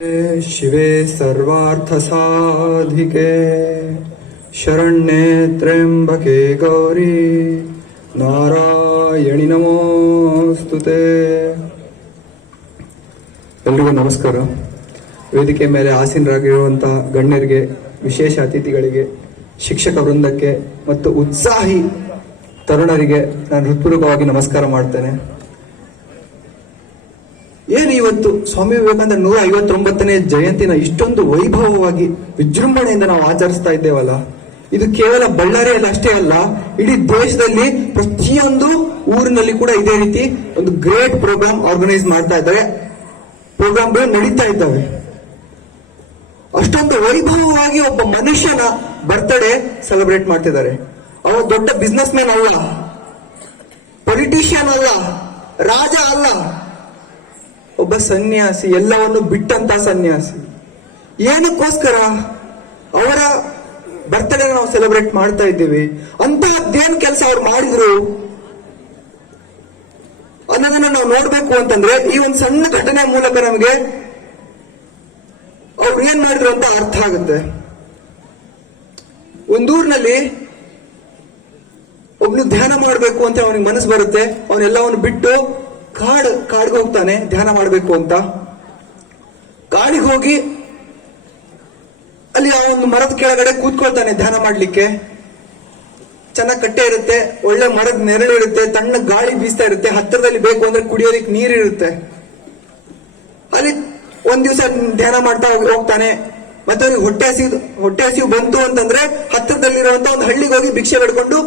शिवे सर्वार्थसाधिके शरण्ये त्र्यंबके गौरी ನಾರಾಯಣಿ ನಮೋಸ್ತುತೆ. ಎಲ್ರಿಗೂ ನಮಸ್ಕಾರ. ವೇದಿಕೆ ಮೇಲೆ ಆಸೀನರಾಗಿರುವಂತಹ ಗಣ್ಯರಿಗೆ, ವಿಶೇಷ ಅತಿಥಿಗಳಿಗೆ, ಶಿಕ್ಷಕ ವೃಂದಕ್ಕೆ ಮತ್ತು ಉತ್ಸಾಹಿ ತರುಣರಿಗೆ ನಾನು ಹೃತ್ಪೂರ್ವಕವಾಗಿ ನಮಸ್ಕಾರ ಮಾಡ್ತೇನೆ. ಏನು ಇವತ್ತು ಸ್ವಾಮಿ ವಿವೇಕಾನಂದ 159ನೇ ಜಯಂತಿನ ಇಷ್ಟೊಂದು ವೈಭವವಾಗಿ ವಿಜೃಂಭಣೆಯಿಂದ ನಾವು ಆಚರಿಸ್ತಾ ಇದ್ದೇವಲ್ಲ, ಇದು ಕೇವಲ ಬಳ್ಳಾರಿಯಲ್ಲಿ ಅಷ್ಟೇ ಅಲ್ಲ, ಇಡೀ ದೇಶದಲ್ಲಿ ಪ್ರತಿಯೊಂದು ಊರಿನಲ್ಲಿ ಕೂಡ ಇದೇ ರೀತಿ ಒಂದು ಗ್ರೇಟ್ ಪ್ರೋಗ್ರಾಮ್ ಆರ್ಗನೈಸ್ ಮಾಡ್ತಾ ಇದ್ದಾರೆ, ಪ್ರೋಗ್ರಾಮ್ಗಳು ನಡೀತಾ ಇದ್ದಾವೆ. ಅಷ್ಟೊಂದು ವೈಭವವಾಗಿ ಒಬ್ಬ ಮನುಷ್ಯನ ಬರ್ತ್ಡೇ ಸೆಲೆಬ್ರೇಟ್ ಮಾಡ್ತಿದ್ದಾರೆ. ಅವ ದೊಡ್ಡ ಬಿಸ್ನೆಸ್ ಮ್ಯಾನ್ ಅಲ್ಲ, ಪೊಲಿಟಿಷಿಯನ್ ಅಲ್ಲ, ರಾಜ ಅಲ್ಲ, ಒಬ್ಬ ಸನ್ಯಾಸಿ, ಎಲ್ಲವನ್ನು ಬಿಟ್ಟಂತ ಸನ್ಯಾಸಿ. ಏನಕ್ಕೋಸ್ಕರ ಅವರ ಬರ್ತ್ಡೇ ನಾವು ಸೆಲೆಬ್ರೇಟ್ ಮಾಡ್ತಾ ಇದ್ದೀವಿ? ಅಂತಹದ್ದೇನು ಕೆಲಸ ಅವ್ರು ಮಾಡಿದ್ರು ಅನ್ನೋದನ್ನ ನಾವು ನೋಡ್ಬೇಕು ಅಂತಂದ್ರೆ ಈ ಒಂದು ಸಣ್ಣ ಘಟನೆ ಮೂಲಕ ನಮಗೆ ಅವ್ರು ಏನ್ ಮಾಡಿದ್ರು ಅಂತ ಅರ್ಥ ಆಗುತ್ತೆ. ಒಂದೂರಿನಲ್ಲಿ ಒಬ್ನು ಧ್ಯಾನ ಮಾಡ್ಬೇಕು ಅಂತ ಅವನಿಗೆ ಮನಸ್ಸು ಬರುತ್ತೆ. ಅವನೆಲ್ಲವನ್ನು ಬಿಟ್ಟು ಕಾಡಿಗೆ ಹೋಗ್ತಾನೆ ಧ್ಯಾನ ಮಾಡ್ಬೇಕು ಅಂತ. ಕಾಡಿಗೆ ಹೋಗಿ ಅಲ್ಲಿ ಆ ಒಂದು ಮರದ ಕೆಳಗಡೆ ಕೂತ್ಕೊಳ್ತಾನೆ ಧ್ಯಾನ ಮಾಡ್ಲಿಕ್ಕೆ. ಚೆನ್ನಾಗಿ ಕಟ್ಟೆ ಇರುತ್ತೆ, ಒಳ್ಳೆ ಮರದ ನೆರಳು ಇರುತ್ತೆ, ತಣ್ಣ ಗಾಳಿ ಬೀಸ್ತಾ ಇರುತ್ತೆ, ಹತ್ತಿರದಲ್ಲಿ ಬೇಕು ಅಂದ್ರೆ ಕುಡಿಯೋದಕ್ಕೆ ನೀರಿರುತ್ತೆ. ಅಲ್ಲಿ ಒಂದ್ ದಿವಸ ಧ್ಯಾನ ಮಾಡ್ತಾ ಹೋಗ್ತಾನೆ. ಮತ್ತೆ ಅವ್ರಿಗೆ ಹೊಟ್ಟೆ ಹಸಿವು ಬಂತು ಅಂತಂದ್ರೆ ಹತ್ತಿರದಲ್ಲಿರುವಂತ ಒಂದು ಹಳ್ಳಿಗೆ ಹೋಗಿ ಭಿಕ್ಷೆ ಬೇಡ್ಕೊಂಡು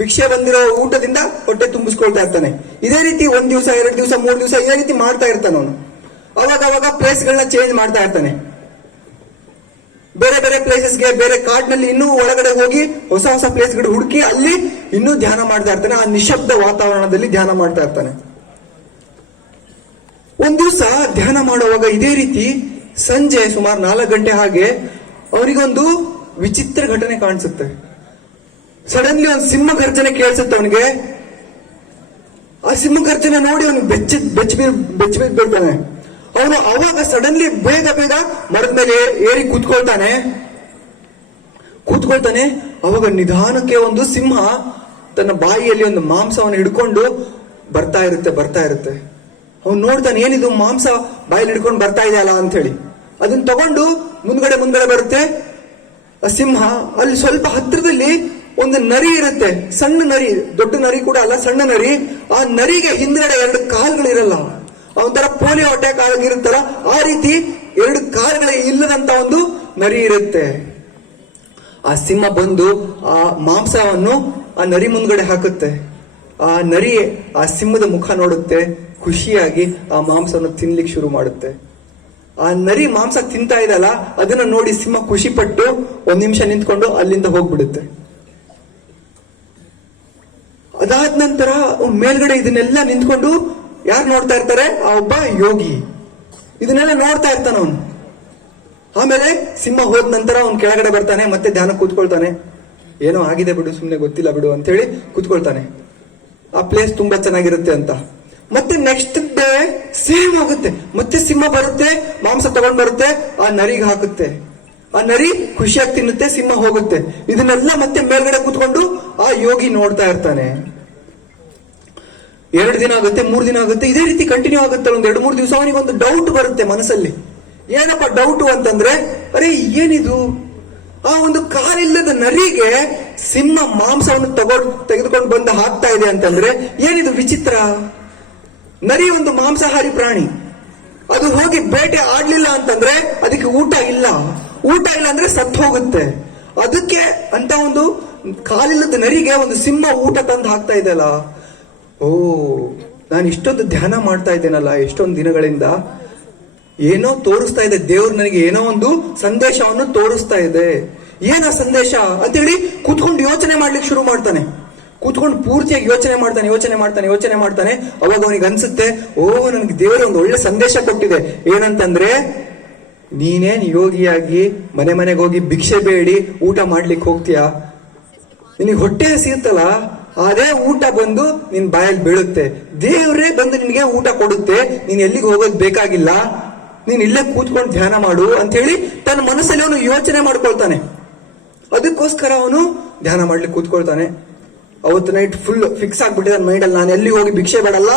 ಭಿಕ್ಷೆ ಬಂದಿರೋ ಊಟದಿಂದ ಹೊಟ್ಟೆ ತುಂಬಿಸ್ಕೊಳ್ತಾ ಇರ್ತಾನೆ. ಇದೇ ರೀತಿ 1 ದಿವಸ 2 ದಿವಸ 3 ದಿವಸ ಇದೇ ರೀತಿ ಮಾಡ್ತಾ ಇರ್ತಾನೆ ಅವನು. ಅವಾಗ ಪ್ಲೇಸ್ಗಳನ್ನ ಚೇಂಜ್ ಮಾಡ್ತಾ ಇರ್ತಾನೆ. ಬೇರೆ ಬೇರೆ ಪ್ಲೇಸಸ್ಗೆ, ಬೇರೆ ಕಾಡ್ನಲ್ಲಿ ಇನ್ನೂ ಒಳಗಡೆ ಹೋಗಿ ಹೊಸ ಹೊಸ ಪ್ಲೇಸ್ಗಳು ಹುಡುಕಿ ಅಲ್ಲಿ ಇನ್ನೂ ಧ್ಯಾನ ಮಾಡ್ತಾ ಇರ್ತಾನೆ. ಆ ನಿಶಬ್ದ ವಾತಾವರಣದಲ್ಲಿ ಧ್ಯಾನ ಮಾಡ್ತಾ ಇರ್ತಾನೆ. ಒಂದ್ ದಿವಸ ಧ್ಯಾನ ಮಾಡುವಾಗ ಇದೇ ರೀತಿ ಸಂಜೆ ಸುಮಾರು 4 ಗಂಟೆ ಹಾಗೆ ಅವನಿಗೊಂದು ವಿಚಿತ್ರ ಘಟನೆ ಕಾಣಿಸುತ್ತೆ. ಸಡನ್ಲಿ ಒಂದು ಸಿಂಹ ಗರ್ಜನೆ ಕೇಳಿಸುತ್ತೆ ಅವನಿಗೆ. ಆ ಸಿಂಹ ಗರ್ಜನೆ ನೋಡಿ ಅವನು ಬೆಚ್ಚ ಬೀಳ್ತಾನೆ. ಅವನು ಅವಾಗ ಸಡನ್ಲಿ ಬೇಗ ಮರದ ಮೇಲೆ ಏರಿ ಕೂತ್ಕೊಳ್ತಾನೆ. ಅವಾಗ ನಿಧಾನಕ್ಕೆ ಒಂದು ಸಿಂಹ ತನ್ನ ಬಾಯಿಯಲ್ಲಿ ಒಂದು ಮಾಂಸವನ್ನು ಹಿಡ್ಕೊಂಡು ಬರ್ತಾ ಇರುತ್ತೆ. ಅವನು ನೋಡ್ತಾನೆ, ಏನಿದು ಮಾಂಸ ಬಾಯಲ್ಲಿ ಹಿಡ್ಕೊಂಡು ಬರ್ತಾ ಇದೆಯಲ್ಲ ಅಂತ ಹೇಳಿ. ಅದನ್ನ ತಗೊಂಡು ಮುಂದ್ಗಡೆ ಬರುತ್ತೆ ಆ ಸಿಂಹ. ಅಲ್ಲಿ ಸ್ವಲ್ಪ ಹತ್ತಿರದಲ್ಲಿ ಒಂದು ನರಿ ಇರುತ್ತೆ, ಸಣ್ಣ ನರಿ, ದೊಡ್ಡ ನರಿ ಕೂಡ ಅಲ್ಲ, ಸಣ್ಣ ನರಿ. ಆ ನರಿಗೆ ಹಿಂದ್ಗಡೆ 2 ಕಾಲುಗಳಿರಲ್ಲ, ಒಂಥರ ಪೋಲಿಯೋ ಅಟ್ಯಾಕ್ ಆಗಿರುತ್ತಲ್ಲ ಆ ರೀತಿ 2 ಕಾಲುಗಳೇ ಇಲ್ಲದಂತ ಒಂದು ನರಿ ಇರುತ್ತೆ. ಆ ಸಿಂಹ ಬಂದು ಆ ಮಾಂಸವನ್ನು ಆ ನರಿ ಮುಂದ್ಗಡೆ ಹಾಕುತ್ತೆ. ಆ ನರಿ ಆ ಸಿಂಹದ ಮುಖ ನೋಡುತ್ತೆ, ಖುಷಿಯಾಗಿ ಆ ಮಾಂಸವನ್ನು ತಿನ್ಲಿಕ್ಕೆ ಶುರು ಮಾಡುತ್ತೆ. ಆ ನರಿ ಮಾಂಸ ತಿಂತಾ ಇದಲ್ಲ, ಅದನ್ನ ನೋಡಿ ಸಿಂಹ ಖುಷಿ ಪಟ್ಟು 1 ನಿಮಿಷ ನಿಂತ್ಕೊಂಡು ಅಲ್ಲಿಂದ ಹೋಗ್ಬಿಡುತ್ತೆ. ಅದಾದ ನಂತರ ಮೇಲ್ಗಡೆ ಇದನ್ನೆಲ್ಲ ನಿಂತ್ಕೊಂಡು ಯಾರು ನೋಡ್ತಾ ಇರ್ತಾರೆ? ಆ ಒಬ್ಬ ಯೋಗಿ ಇದನ್ನೆಲ್ಲ ನೋಡ್ತಾ ಇರ್ತಾನ ಅವನು. ಆಮೇಲೆ ಸಿಂಹ ಹೋದ ನಂತರ ಅವ್ನು ಕೆಳಗಡೆ ಬರ್ತಾನೆ, ಮತ್ತೆ ಧ್ಯಾನ ಕೂತ್ಕೊಳ್ತಾನೆ. ಏನೋ ಆಗಿದೆ ಬಿಡು, ಸುಮ್ನೆ ಗೊತ್ತಿಲ್ಲ ಬಿಡು ಅಂತ ಹೇಳಿ ಕೂತ್ಕೊಳ್ತಾನೆ. ಆ ಪ್ಲೇಸ್ ತುಂಬಾ ಚೆನ್ನಾಗಿರುತ್ತೆ ಅಂತ. ಮತ್ತೆ ನೆಕ್ಸ್ಟ್ ಡೇ ಸೇಮ್ ಆಗುತ್ತೆ. ಮತ್ತೆ ಸಿಂಹ ಬರುತ್ತೆ, ಮಾಂಸ ತಗೊಂಡ್ ಬರುತ್ತೆ, ಆ ನರಿಗೆ ಹಾಕುತ್ತೆ. ಆ ನರಿ ಖುಷಿಯಾಗಿ ತಿನ್ನುತ್ತೆ, ಸಿಂಹ ಹೋಗುತ್ತೆ. ಇದನ್ನೆಲ್ಲ ಮತ್ತೆ ಮೇಲ್ಗಡೆ ಕೂತ್ಕೊಂಡು ಆ ಯೋಗಿ ನೋಡ್ತಾ ಇರ್ತಾನೆ. 2 ದಿನ ಆಗುತ್ತೆ, 3 ದಿನ ಆಗುತ್ತೆ, ಇದೇ ರೀತಿ ಕಂಟಿನ್ಯೂ ಆಗುತ್ತೆ. 1-2-3 ದಿವಸ ಅವನಿಗೆ ಒಂದು ಡೌಟ್ ಬರುತ್ತೆ ಮನಸ್ಸಲ್ಲಿ. ಏನಪ್ಪ ಡೌಟ್ ಅಂತಂದ್ರೆ, ಅರೆ ಏನಿದು, ಆ ಒಂದು ಕಾಲಿಲ್ಲದ ನರಿಗೆ ಸಿಂಹ ಮಾಂಸವನ್ನು ತೆಗೆದುಕೊಂಡು ಬಂದು ಹಾಕ್ತಾ ಇದೆ ಅಂತಂದ್ರೆ ಏನಿದು ವಿಚಿತ್ರ. ನರಿ ಒಂದು ಮಾಂಸಾಹಾರಿ ಪ್ರಾಣಿ, ಅದು ಹೋಗಿ ಬೇಟೆ ಆಡ್ಲಿಲ್ಲ ಅಂತಂದ್ರೆ ಅದಕ್ಕೆ ಊಟ ಇಲ್ಲ ಅಂದ್ರೆ ಸತ್ತು ಹೋಗುತ್ತೆ. ಅದಕ್ಕೆ ಅಂತ ಒಂದು ಕಾಲಿಲ್ಲದ ನರಿಗೆ ಒಂದು ಸಿಂಹ ಊಟ ತಂದು ಹಾಕ್ತಾ ಇದೆಯಲ್ಲ. ಓ, ನಾನು ಇಷ್ಟೊಂದು ಧ್ಯಾನ ಮಾಡ್ತಾ ಇದ್ದೇನಲ್ಲ ಎಷ್ಟೊಂದು ದಿನಗಳಿಂದ, ಏನೋ ತೋರಿಸ್ತಾ ಇದೆ ದೇವ್ರು ನನಗೆ, ಏನೋ ಒಂದು ಸಂದೇಶವನ್ನು ತೋರಿಸ್ತಾ ಇದೆ. ಏನ ಸಂದೇಶ ಅಂತೇಳಿ ಕೂತ್ಕೊಂಡು ಯೋಚನೆ ಮಾಡ್ಲಿಕ್ಕೆ ಶುರು ಮಾಡ್ತಾನೆ. ಕೂತ್ಕೊಂಡು ಪೂರ್ತಿಯಾಗಿ ಯೋಚನೆ ಮಾಡ್ತಾನೆ. ಅವಾಗ ಅವನಿಗೆ ಅನ್ಸುತ್ತೆ, ಓ, ನನಗೆ ದೇವರು ಒಂದು ಒಳ್ಳೆ ಸಂದೇಶ ಕೊಟ್ಟಿದೆ. ಏನಂತಂದ್ರೆ, ನೀನೇನ್ ಯೋಗಿಯಾಗಿ ಮನೆಗೆ ಹೋಗಿ ಭಿಕ್ಷೆ ಬೇಡಿ ಊಟ ಮಾಡ್ಲಿಕ್ಕೆ ಹೋಗ್ತೀಯಾ? ನಿನಗೆ ಹೊಟ್ಟೆ ಹಸಿಯುತ್ತಲ್ಲ, ಅದೇ ಊಟ ಬಂದು ನಿನ್ ಬಾಯಲ್ಲಿ ಬೀಳುತ್ತೆ. ದೇವ್ರೇ ಬಂದು ನಿನಗೆ ಊಟ ಕೊಡುತ್ತೆ, ನೀನ್ ಎಲ್ಲಿಗೆ ಹೋಗೋದು ಬೇಕಾಗಿಲ್ಲ. ನೀನ್ ಇಲ್ಲೇ ಕೂತ್ಕೊಂಡು ಧ್ಯಾನ ಮಾಡು ಅಂತ ಹೇಳಿ ತನ್ನ ಮನಸ್ಸಲ್ಲಿ ಅವನು ಯೋಚನೆ ಮಾಡ್ಕೊಳ್ತಾನೆ. ಅದಕ್ಕೋಸ್ಕರ ಅವನು ಧ್ಯಾನ ಮಾಡ್ಲಿಕ್ಕೆ ಕೂತ್ಕೊಳ್ತಾನೆ. ಅವತ್ತು ನೈಟ್ ಫುಲ್ ಫಿಕ್ಸ್ ಆಗ್ಬಿಟ್ಟಿದೆ ಮೈಂಡ್ ಅಲ್ಲಿ, ನಾನು ಎಲ್ಲಿ ಹೋಗಿ ಭಿಕ್ಷೆ ಬೇಡಲ್ಲ,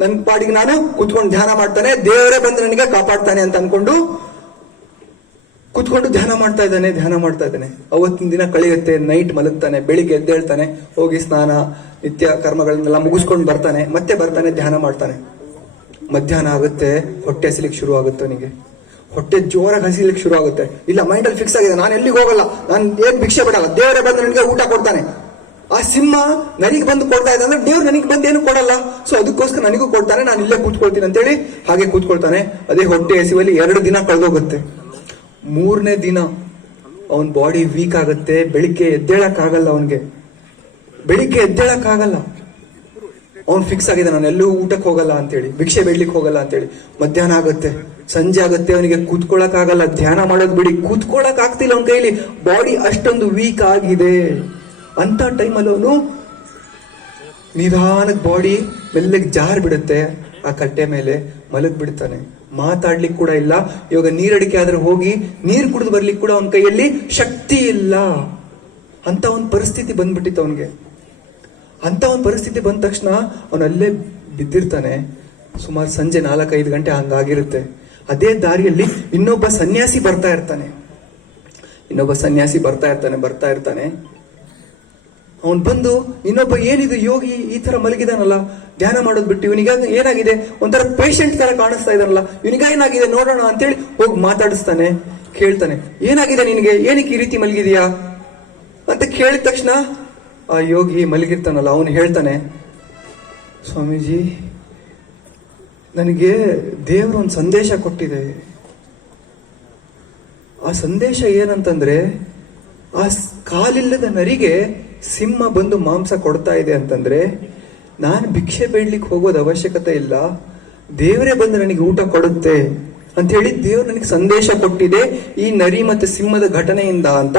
ನನ್ನ ಪಾಡಿಗೆ ನಾನು ಕೂತ್ಕೊಂಡು ಧ್ಯಾನ ಮಾಡ್ತಾನೆ, ದೇವರೇ ಬಂದು ನನಗೆ ಕಾಪಾಡ್ತಾನೆ ಅಂತ ಅನ್ಕೊಂಡು ಕೂತ್ಕೊಂಡು ಧ್ಯಾನ ಮಾಡ್ತಾ ಇದ್ದಾನೆ. ಅವತ್ತಿನ ದಿನ ಕಳೆಯುತ್ತೆ. ನೈಟ್ ಮಲಗ್ತಾನೆ, ಬೆಳಿಗ್ಗೆ ಎದ್ದೇಳ್ತಾನೆ, ಹೋಗಿ ಸ್ನಾನ ನಿತ್ಯ ಕರ್ಮಗಳನ್ನೆಲ್ಲ ಮುಗಿಸ್ಕೊಂಡು ಬರ್ತಾನೆ, ಧ್ಯಾನ ಮಾಡ್ತಾನೆ. ಮಧ್ಯಾಹ್ನ ಆಗುತ್ತೆ, ಹೊಟ್ಟೆ ಹಸಿಲಿಕ್ಕೆ ಶುರು ಆಗುತ್ತೆ ಅವನಿಗೆ. ಹೊಟ್ಟೆ ಜೋರಾಗಿ ಹಸಿಲಿಕ್ಕೆ ಶುರು ಆಗುತ್ತೆ. ಇಲ್ಲ, ಮೈಂಡ್ ಅಲ್ಲಿ ಫಿಕ್ಸ್ ಆಗಿದೆ, ನಾನು ಎಲ್ಲಿಗೆ ಹೋಗಲ್ಲ, ನಾನು ಏನ್ ಭಿಕ್ಷೆ ಬಿಡಲ್ಲ, ದೇವರೇ ಬಂದು ನನಗೆ ಊಟ ಕೊಡ್ತಾನೆ. ಆ ಸಿಂಹ ನನಗೆ ಬಂದು ಕೊಡ್ತಾ ಇದೆ ಅಂದ್ರೆ ದೇವ್ರು ನನಗೆ ಬಂದು ಏನು ಕೊಡಲ್ಲ, ಸೊ ಅದಕ್ಕೋಸ್ಕರ ನನಗೂ ಕೊಡ್ತಾನೆ, ನಾನು ಇಲ್ಲೇ ಕೂತ್ಕೊಳ್ತೀನಿ ಅಂತೇಳಿ ಹಾಗೆ ಕೂತ್ಕೊಳ್ತಾನೆ. ಅದೇ ಹೊಟ್ಟೆ ಹಸಿವಲ್ಲಿ 2 ದಿನ ಕಳೆದೋಗುತ್ತೆ. 3ನೇ ದಿನ ಅವನ್ ಬಾಡಿ ವೀಕ್ ಆಗುತ್ತೆ. ಬೆಳಿಗ್ಗೆ ಎದ್ದೇಳಕ್ಕಾಗಲ್ಲ ಅವನ್ಗೆ, ಅವ್ನು ಫಿಕ್ಸ್ ಆಗಿದೆ, ನಾನು ಎಲ್ಲೂ ಊಟಕ್ಕೆ ಹೋಗಲ್ಲ ಅಂತೇಳಿ, ಭಿಕ್ಷೆ ಬೇಡ್ಲಿಕ್ಕೆ ಹೋಗಲ್ಲ ಅಂತೇಳಿ. ಮಧ್ಯಾಹ್ನ ಆಗುತ್ತೆ, ಸಂಜೆ ಆಗುತ್ತೆ, ಅವನಿಗೆ ಕೂತ್ಕೊಳ್ಳಕ್ ಆಗಲ್ಲ, ಧ್ಯಾನ ಮಾಡೋದ್ ಬಿಡಿ ಕೂತ್ಕೊಳ್ಳಕ್ ಆಗ್ತಿಲ್ಲ ಅವನ ಕೈಲಿ, ಬಾಡಿ ಅಷ್ಟೊಂದು ವೀಕ್ ಆಗಿದೆ. ಅಂತ ಟೈಮಲ್ಲಿ ಅವನು ನಿಧಾನಕ್ಕೆ ಬಾಡಿ ಮೆಲ್ಲಗೆ ಜಾರ್ ಬಿಡುತ್ತೆ, ಆ ಕಟ್ಟೆ ಮೇಲೆ ಮಲಗ್ ಬಿಡ್ತಾನೆ. ಮಾತಾಡ್ಲಿಕ್ಕೆ ಕೂಡ ಇಲ್ಲ. ಇವಾಗ ನೀರಡಿಕೆ ಆದ್ರೆ ಹೋಗಿ ನೀರು ಕುಡಿದು ಬರ್ಲಿಕ್ಕೆ ಕೂಡ ಅವನ ಕೈಯಲ್ಲಿ ಶಕ್ತಿ ಇಲ್ಲ. ಅಂತ ಒಂದು ಪರಿಸ್ಥಿತಿ ಬಂದ್ಬಿಟ್ಟಿತ್ತು ಅವನಿಗೆ. ಅಂತ ಒಂದು ಪರಿಸ್ಥಿತಿ ಬಂದ ತಕ್ಷಣ ಅವನಲ್ಲೇ ಬಿದ್ದಿರ್ತಾನೆ. ಸುಮಾರು ಸಂಜೆ 4-5 ಗಂಟೆ ಹಂಗಾಗಿರುತ್ತೆ. ಅದೇ ದಾರಿಯಲ್ಲಿ ಇನ್ನೊಬ್ಬ ಸನ್ಯಾಸಿ ಬರ್ತಾ ಇರ್ತಾನೆ. ಅವನ್ ಬಂದು ಇನ್ನೊಬ್ಬ, ಏನಿದು ಯೋಗಿ ಈ ತರ ಮಲಗಿದಾನಲ್ಲ, ಧ್ಯಾನ ಮಾಡೋದ್ ಬಿಟ್ಟು ಇವನಿಗೆ ಏನಾಗಿದೆ, ಒಂಥರ ಪೇಷಂಟ್ ತರ ಕಾಣಿಸ್ತಾ ಇದಾನಲ್ಲ, ಇವನಿಗ ಏನಾಗಿದೆ ನೋಡೋಣ ಅಂತೇಳಿ ಹೋಗಿ ಮಾತಾಡಿಸ್ತಾನೆ. ಕೇಳ್ತಾನೆ, ಏನಾಗಿದೆ ನಿನಗೆ, ಏನಕ್ಕೆ ಈ ರೀತಿ ಮಲಗಿದೀಯಾ ಅಂತ ಕೇಳಿದ ತಕ್ಷಣ ಆ ಯೋಗಿ ಮಲಗಿರ್ತಾನಲ್ಲ ಅವನು ಹೇಳ್ತಾನೆ, ಸ್ವಾಮೀಜಿ ನನಗೆ ದೇವರು ಒಂದು ಸಂದೇಶ ಕೊಟ್ಟಿದೆ. ಆ ಸಂದೇಶ ಏನಂತಂದ್ರೆ, ಆ ಕಾಲಿಲ್ಲದ ನರಿಗೆ ಸಿಂಹ ಬಂದು ಮಾಂಸ ಕೊಡ್ತಾ ಇದೆ ಅಂತಂದ್ರೆ ನಾನು ಭಿಕ್ಷೆ ಬೇಡ್ಲಿಕ್ಕೆ ಹೋಗೋದು ಅವಶ್ಯಕತೆ ಇಲ್ಲ, ದೇವರೇ ಬಂದು ನನಗೆ ಊಟ ಕೊಡುತ್ತೆ ಅಂತ ಹೇಳಿ ದೇವ್ರು ನನಗೆ ಸಂದೇಶ ಕೊಟ್ಟಿದೆ ಈ ನರಿ ಮತ್ತೆ ಸಿಂಹದ ಘಟನೆಯಿಂದ ಅಂತ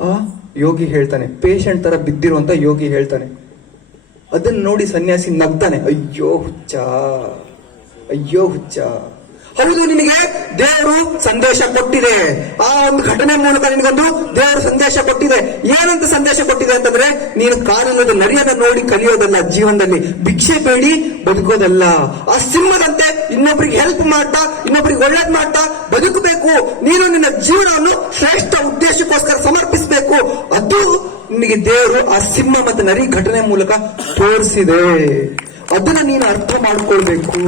ಆ ಯೋಗಿ ಹೇಳ್ತಾನೆ. ಪೇಷಂಟ್ ತರ ಬಿದ್ದಿರುವಂತ ಯೋಗಿ ಹೇಳ್ತಾನೆ. ಅದನ್ನ ನೋಡಿ ಸನ್ಯಾಸಿ ನಗ್ತಾನೆ, ಅಯ್ಯೋ ಹುಚ್ಚ, ಹೌದು ನಿನಗೆ ದೇವರು ಸಂದೇಶ ಕೊಟ್ಟಿದೆ, ಆ ಒಂದು ಘಟನೆ ಮೂಲಕ ನಿನಗೊಂದು ದೇವರು ಸಂದೇಶ ಕೊಟ್ಟಿದೆ. ಏನಂತ ಸಂದೇಶ ಕೊಟ್ಟಿದೆ ಅಂತಂದ್ರೆ, ನೀನು ಕಾಲಿಲ್ಲದ ನರಿಯನ್ನ ನೋಡಿ ಕಲಿಯೋದಲ್ಲ, ಜೀವನದಲ್ಲಿ ಭಿಕ್ಷೆ ಬೇಡಿ ಬದುಕೋದಲ್ಲ, ಆ ಸಿಂಹದಂತೆ ಇನ್ನೊಬ್ರಿಗೆ ಹೆಲ್ಪ್ ಮಾಡ್ತಾ, ಇನ್ನೊಬ್ರಿಗೆ ಒಳ್ಳೇದ್ ಮಾಡ್ತಾ ಬದುಕಬೇಕು. ನೀನು ನಿನ್ನ ಜೀವನವನ್ನು ಶ್ರೇಷ್ಠ ಉದ್ದೇಶಕ್ಕೋಸ್ಕರ ಸಮರ್ಪಿಸಬೇಕು. ಅದು ನಿನಗೆ ದೇವರು ಆ ಸಿಂಹ ಮತ್ತೆ ನರಿ ಘಟನೆ ಮೂಲಕ ತೋರಿಸಿದೆ. ಅದನ್ನ ನೀನು ಅರ್ಥ ಮಾಡ್ಕೊಳ್ಬೇಕು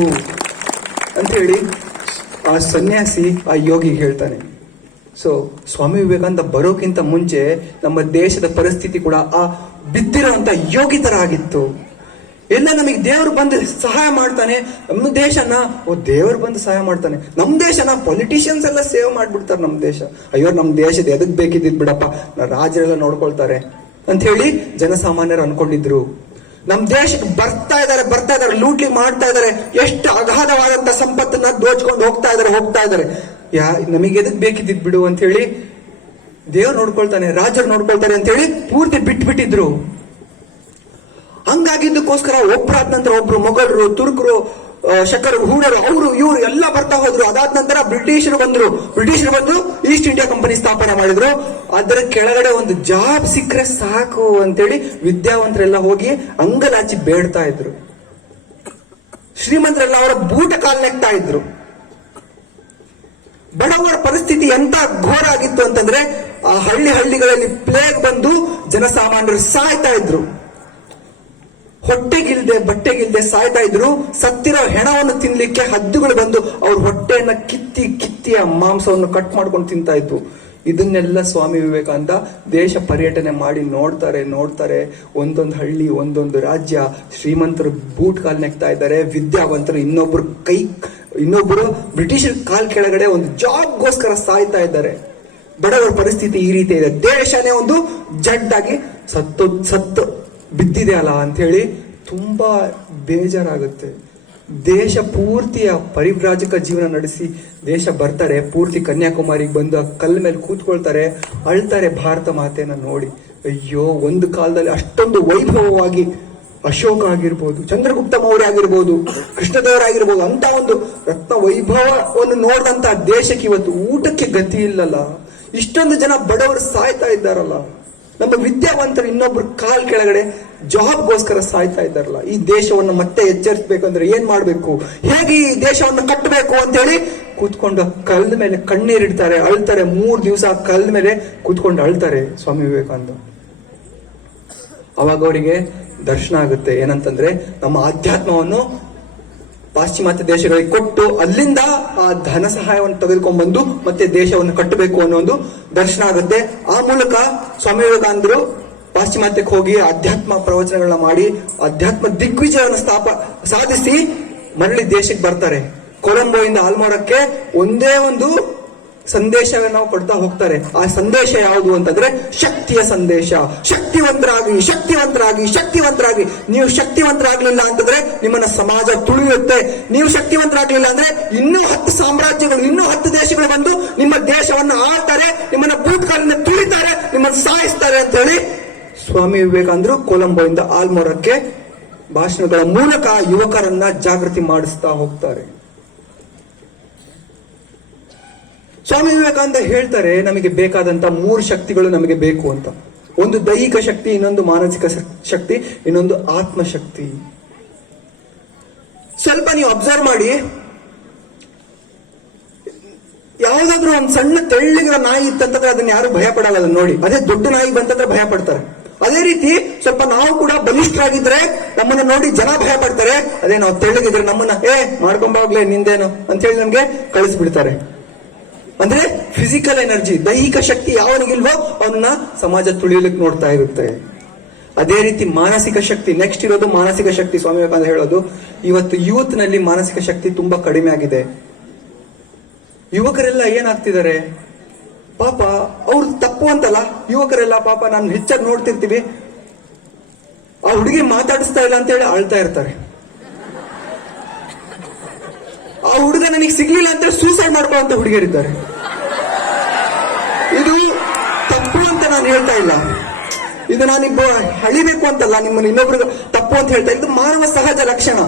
ಅಂತ ಹೇಳಿ ಆ ಸನ್ಯಾಸಿ ಆ ಯೋಗಿ ಹೇಳ್ತಾನೆ. ಸೊ ಸ್ವಾಮಿ ವಿವೇಕಾನಂದ ಬರೋಕ್ಕಿಂತ ಮುಂಚೆ ನಮ್ಮ ದೇಶದ ಪರಿಸ್ಥಿತಿ ಕೂಡ ಆ ಬಿದ್ದಿರುವಂತ ಯೋಗಿ ತರ ಆಗಿತ್ತು. ಎಲ್ಲ ನಮಗೆ ದೇವರು ಬಂದು ಸಹಾಯ ಮಾಡ್ತಾನೆ, ನಮ್ಮ ದೇಶನ ದೇವರು ಬಂದು ಸಹಾಯ ಮಾಡ್ತಾನೆ, ನಮ್ಮ ದೇಶನ ಪೊಲಿಟಿಷಿಯನ್ಸ್ ಎಲ್ಲ ಸೇವ್ ಮಾಡ್ಬಿಡ್ತಾರೆ. ನಮ್ಮ ದೇಶ, ಅಯ್ಯೋ ನಮ್ಮ ದೇಶದ ಎದಕ್ ಬೇಕಿದ್ದಿದ್ ಬಿಡಪ್ಪ, ರಾಜರೆಲ್ಲ ನೋಡ್ಕೊಳ್ತಾರೆ ಅಂತ ಹೇಳಿ ಜನಸಾಮಾನ್ಯರು ಅನ್ಕೊಂಡಿದ್ರು. ನಮ್ ದೇಶಕ್ಕೆ ಬರ್ತಾ ಇದಾರೆ, ಲೂಟಿ ಮಾಡ್ತಾ ಇದಾರೆ, ಎಷ್ಟು ಅಗಾಧವಾದಂತ ಸಂಪತ್ತನ್ನ ದೋಚ್ಕೊಂಡು ಹೋಗ್ತಾ ಇದಾರೆ. ನಮಗೆ ಎದಕ್ ಬೇಕಿದ್ದಿದ್ ಬಿಡು ಅಂತ ಹೇಳಿ ದೇವ್ರು ನೋಡ್ಕೊಳ್ತಾನೆ, ರಾಜರು ನೋಡ್ಕೊಳ್ತಾರೆ ಅಂತ ಹೇಳಿ ಪೂರ್ತಿ ಬಿಟ್ಬಿಟ್ಟಿದ್ರು. ಹಂಗಾಗಿದ್ದಕ್ಕೋಸ್ಕರ ಒಬ್ಬರಾದ ನಂತರ ಒಬ್ರು ಮೊಘಲರು, ತುರ್ಕರು, ಶಕರು, ಹೂಣರು, ಅವರು ಇವರು ಎಲ್ಲ ಬರ್ತಾ ಹೋದ್ರು. ಅದಾದ ನಂತರ ಬ್ರಿಟಿಷರು ಬಂದು ಈಸ್ಟ್ ಇಂಡಿಯಾ ಕಂಪನಿ ಸ್ಥಾಪನೆ ಮಾಡಿದ್ರು. ಅದರ ಕೆಳಗಡೆ ಒಂದು ಜಾಬ್ ಸಿಕ್ಕರೆ ಸಾಕು ಅಂತೇಳಿ ವಿದ್ಯಾವಂತರೆಲ್ಲ ಹೋಗಿ ಅಂಗಲಾಚಿ ಬೇಡ್ತಾ ಇದ್ರು. ಶ್ರೀಮಂತರೆಲ್ಲ ಅವರ ಬೂಟ ಕಾಲ್ ನೆಕ್ತಾ ಇದ್ರು. ಬಡವರ ಪರಿಸ್ಥಿತಿ ಎಂತ ಘೋರ ಆಗಿತ್ತು ಅಂತಂದ್ರೆ, ಆ ಹಳ್ಳಿಗಳಲ್ಲಿ ಪ್ಲೇಗ್ ಬಂದು ಜನಸಾಮಾನ್ಯರು ಸಾಯ್ತಾ ಇದ್ರು. ಹೊಟ್ಟೆಗಿಲ್ದೆ ಬಟ್ಟೆಗಿಲ್ದೆ ಸಾಯ್ತಾ ಇದ್ರು. ಸತ್ತಿರೋ ಹೆಣವನ್ನು ತಿನ್ಲಿಕ್ಕೆ ಹದ್ದುಗಳು ಬಂದು ಅವ್ರ ಹೊಟ್ಟೆಯನ್ನ ಕಿತ್ತಿ ಆ ಮಾಂಸವನ್ನು ಕಟ್ ಮಾಡ್ಕೊಂಡು ತಿಂತಾ ಇತ್ತು. ಇದನ್ನೆಲ್ಲ ಸ್ವಾಮಿ ವಿವೇಕಾನಂದ ದೇಶ ಪರ್ಯಟನೆ ಮಾಡಿ ನೋಡ್ತಾರೆ. ಒಂದೊಂದು ಹಳ್ಳಿ, ಒಂದೊಂದು ರಾಜ್ಯ, ಶ್ರೀಮಂತರು ಬೂಟ್ ಕಾಲ್ ನೆಕ್ತಾ ಇದ್ದಾರೆ, ವಿದ್ಯಾವಂತರು ಇನ್ನೊಬ್ಬರು ಬ್ರಿಟಿಷರ್ ಕಾಲ್ ಕೆಳಗಡೆ ಒಂದು ಜಾಬ್ಗೋಸ್ಕರ ಸಾಯ್ತಾ ಇದ್ದಾರೆ. ಬಡವರ ಪರಿಸ್ಥಿತಿ ಈ ರೀತಿ ಇದೆ. ದೇಶನೇ ಒಂದು ಜಡ್ಡಾಗಿ ಸತ್ತು ಬಿದ್ದಿದೆ ಅಲ್ಲ ಅಂತ ಹೇಳಿ ತುಂಬಾ ಬೇಜಾರಾಗುತ್ತೆ. ದೇಶ ಪೂರ್ತಿಯ ಪರಿವ್ರಾಜಕ ಜೀವನ ನಡೆಸಿ ದೇಶ ಬರ್ತಾರೆ, ಪೂರ್ತಿ ಕನ್ಯಾಕುಮಾರಿಗೆ ಬಂದು ಕಲ್ಲ ಮೇಲೆ ಕೂತ್ಕೊಳ್ತಾರೆ, ಅಳ್ತಾರೆ ಭಾರತ ಮಾತೆಯನ್ನ ನೋಡಿ. ಅಯ್ಯೋ, ಒಂದು ಕಾಲದಲ್ಲಿ ಅಷ್ಟೊಂದು ವೈಭವವಾಗಿ ಅಶೋಕ ಆಗಿರ್ಬೋದು, ಚಂದ್ರಗುಪ್ತ ಮೌರ್ಯ ಆಗಿರ್ಬೋದು, ಕೃಷ್ಣದೇವರಾಗಿರ್ಬೋದು, ಅಂತ ಒಂದು ರತ್ನ ವೈಭವವನ್ನು ನೋಡಿದಂತ ದೇಶಕ್ಕೆ ಇವತ್ತು ಊಟಕ್ಕೆ ಗತಿ ಇಲ್ಲಲ್ಲ. ಇಷ್ಟೊಂದು ಜನ ಬಡವರು ಸಾಯ್ತಾ ಇದ್ದಾರಲ್ಲ. ನಮ್ಮ ವಿದ್ಯಾವಂತರು ಇನ್ನೊಬ್ರು ಕಾಲ್ ಕೆಳಗಡೆ ಜಾಬ್ಗೋಸ್ಕರ ಸಾಯ್ತಾ ಇದ್ದಾರಲ್ಲ. ಈ ದೇಶವನ್ನು ಮತ್ತೆ ಎಚ್ಚರಿಸಬೇಕಂದ್ರೆ ಏನ್ ಮಾಡ್ಬೇಕು, ಹೇಗೆ ಈ ದೇಶವನ್ನು ಕಟ್ಟಬೇಕು ಅಂತ ಹೇಳಿ ಕೂತ್ಕೊಂಡು ಕಲ್ಲದ ಮೇಲೆ ಕಣ್ಣೀರಿಡ್ತಾರೆ, ಅಳ್ತಾರೆ. 3 ದಿವಸ ಕಲ್ಲದ ಮೇಲೆ ಕೂತ್ಕೊಂಡು ಅಳ್ತಾರೆ ಸ್ವಾಮಿ ವಿವೇಕಾನಂದ. ಅವಾಗ ಅವರಿಗೆ ದರ್ಶನ ಆಗುತ್ತೆ ಏನಂತಂದ್ರೆ, ನಮ್ಮ ಆಧ್ಯಾತ್ಮವನ್ನು ಪಾಶ್ಚಿಮಾತ್ಯ ದೇಶಗಳಿಗೆ ಕೊಟ್ಟು ಅಲ್ಲಿಂದ ಆ ಧನ ಸಹಾಯವನ್ನು ತೆಗೆದುಕೊಂಡು ಬಂದು ಮತ್ತೆ ದೇಶವನ್ನು ಕಟ್ಟಬೇಕು ಅನ್ನೋ ಒಂದು ದರ್ಶನ ಆಗುತ್ತೆ. ಆ ಮೂಲಕ ಸ್ವಾಮಿ ವಿವೇಕಾನಂದರು ಪಾಶ್ಚಿಮಾತ್ಯಕ್ಕೆ ಹೋಗಿ ಅಧ್ಯಾತ್ಮ ಪ್ರವಚನಗಳನ್ನ ಮಾಡಿ ಅಧ್ಯಾತ್ಮ ದಿಗ್ವಿಜಯವನ್ನು ಸಾಧಿಸಿ ಮರಳಿ ದೇಶಕ್ಕೆ ಬರ್ತಾರೆ. ಕೊಲಂಬೋಯಿಂದ ಆಲ್ಮೋರಕ್ಕೆ ಒಂದೇ ಒಂದು ಸಂದೇಶವನ್ನು ಕೊಡ್ತಾ ಹೋಗ್ತಾರೆ. ಆ ಸಂದೇಶ ಯಾವುದು ಅಂತಂದ್ರೆ ಶಕ್ತಿಯ ಸಂದೇಶ. ಶಕ್ತಿವಂತರಾಗಿ ಶಕ್ತಿವಂತರಾಗಿ ಶಕ್ತಿವಂತರಾಗಿ. ನೀವು ಶಕ್ತಿವಂತರಾಗ್ಲಿಲ್ಲ ಅಂತಂದ್ರೆ ನಿಮ್ಮನ್ನ ಸಮಾಜ ತುಳಿಯುತ್ತೆ. ನೀವು ಶಕ್ತಿವಂತರಾಗ್ಲಿಲ್ಲ ಅಂದ್ರೆ ಇನ್ನೂ 10 ಸಾಮ್ರಾಜ್ಯಗಳು, ಇನ್ನೂ 10 ದೇಶಗಳು ಬಂದು ನಿಮ್ಮ ದೇಶವನ್ನು ಆಳ್ತಾರೆ, ನಿಮ್ಮನ್ನ ಬೂಟ್ಕಾಲಿಂದ ತುಳಿತಾರೆ, ನಿಮ್ಮನ್ನು ಸಾಯಿಸ್ತಾರೆ ಅಂತ ಹೇಳಿ ಸ್ವಾಮಿ ವಿವೇಕಾನಂದರು ಕೊಲಂಬೋಯಿಂದ ಆಲ್ಮೋರಕ್ಕೆ ಭಾಷಣಗಳ ಮೂಲಕ ಯುವಕರನ್ನ ಜಾಗೃತಿ ಮಾಡಿಸ್ತಾ ಹೋಗ್ತಾರೆ. ಸ್ವಾಮಿ ವಿವೇಕಾನಂದ ಹೇಳ್ತಾರೆ, ನಮಗೆ ಬೇಕಾದಂತ 3 ಶಕ್ತಿಗಳು ನಮಗೆ ಬೇಕು ಅಂತ. ಒಂದು ದೈಹಿಕ ಶಕ್ತಿ, ಇನ್ನೊಂದು ಮಾನಸಿಕ ಶಕ್ತಿ, ಇನ್ನೊಂದು ಆತ್ಮಶಕ್ತಿ. ಸ್ವಲ್ಪ ನೀವು ಅಬ್ಸರ್ವ್ ಮಾಡಿ, ಯಾವ್ದಾದ್ರು ಒಂದು ಸಣ್ಣ ತೆಳ್ಳಿಗಿರೋ ನಾಯಿ ಇತ್ತಂತಂದ್ರೆ ಅದನ್ನ ಯಾರು ಭಯ ಪಡಲ್ಲ ನೋಡಿ. ಅದೇ ದೊಡ್ಡ ನಾಯಿ ಬಂತಂದ್ರೆ ಭಯ ಪಡ್ತಾರೆ. ಅದೇ ರೀತಿ ಸ್ವಲ್ಪ ನಾವು ಕೂಡ ಬಲಿಷ್ಠರಾಗಿದ್ರೆ ನಮ್ಮನ್ನ ನೋಡಿ ಜನ ಭಯ ಪಡ್ತಾರೆ. ಅದೇ ನಾವು ತೆಳ್ಳಗಿದ್ರೆ ನಮ್ಮನ್ನ ಮಾಡ್ಕೊಂಬೋಗ್ಲೇ ನಿಂದೇನು ಅಂತ ಹೇಳಿ ನಮ್ಗೆ ಕಳಿಸ್ಬಿಡ್ತಾರೆ. ಅಂದ್ರೆ ಫಿಸಿಕಲ್ ಎನರ್ಜಿ, ದೈಹಿಕ ಶಕ್ತಿ ಯಾವನಿಗಿಲ್ವೋ ಅವನನ್ನ ಸಮಾಜ ತುಳಿಯಲಿಕ್ಕೆ ನೋಡ್ತಾ ಇರುತ್ತೆ. ಅದೇ ರೀತಿ ಮಾನಸಿಕ ಶಕ್ತಿ, ನೆಕ್ಸ್ಟ್ ಇರೋದು ಮಾನಸಿಕ ಶಕ್ತಿ. ಸ್ವಾಮಿ ವಿವೇಕಾನಂದ ಹೇಳೋದು, ಇವತ್ತು ಯೂತ್ ನಲ್ಲಿ ಮಾನಸಿಕ ಶಕ್ತಿ ತುಂಬಾ ಕಡಿಮೆ ಆಗಿದೆ. ಯುವಕರೆಲ್ಲ ಏನಾಗ್ತಿದ್ದಾರೆ ಪಾಪ, ಅವ್ರು ತಪ್ಪು ಅಂತಲ್ಲ, ಯುವಕರೆಲ್ಲ ಪಾಪ ನಾನು ಹೆಚ್ಚಾಗಿ ನೋಡ್ತಿರ್ತೀವಿ, ಆ ಹುಡುಗಿ ಮಾತಾಡಿಸ್ತಾ ಇಲ್ಲ ಅಂತ ಹೇಳಿ ಅಳ್ತಾ ಇರ್ತಾರೆ. ಆ ಹುಡುಗ ನನಗೆ ಸಿಗ್ಲಿಲ್ಲ ಅಂತ ಸೂಸೈಡ್ ಮಾಡ್ಕೊಳ್ಳುವಂತ ಹುಡುಗಿಯರಿದ್ದಾರೆ. ಇದು ತಪ್ಪು ಅಂತ ನಾನು ಹೇಳ್ತಾ ಇಲ್ಲ, ಇದು ನಾನಿಬ್ಬ ಹಳಿಬೇಕು ಅಂತಲ್ಲ, ನಿಮ್ಮನ್ನು ಇನ್ನೊಬ್ರಿಗೆ ತಪ್ಪು ಅಂತ ಹೇಳ್ತಾ. ಇದು ಮಾನವ ಸಹಜ ಲಕ್ಷಣ.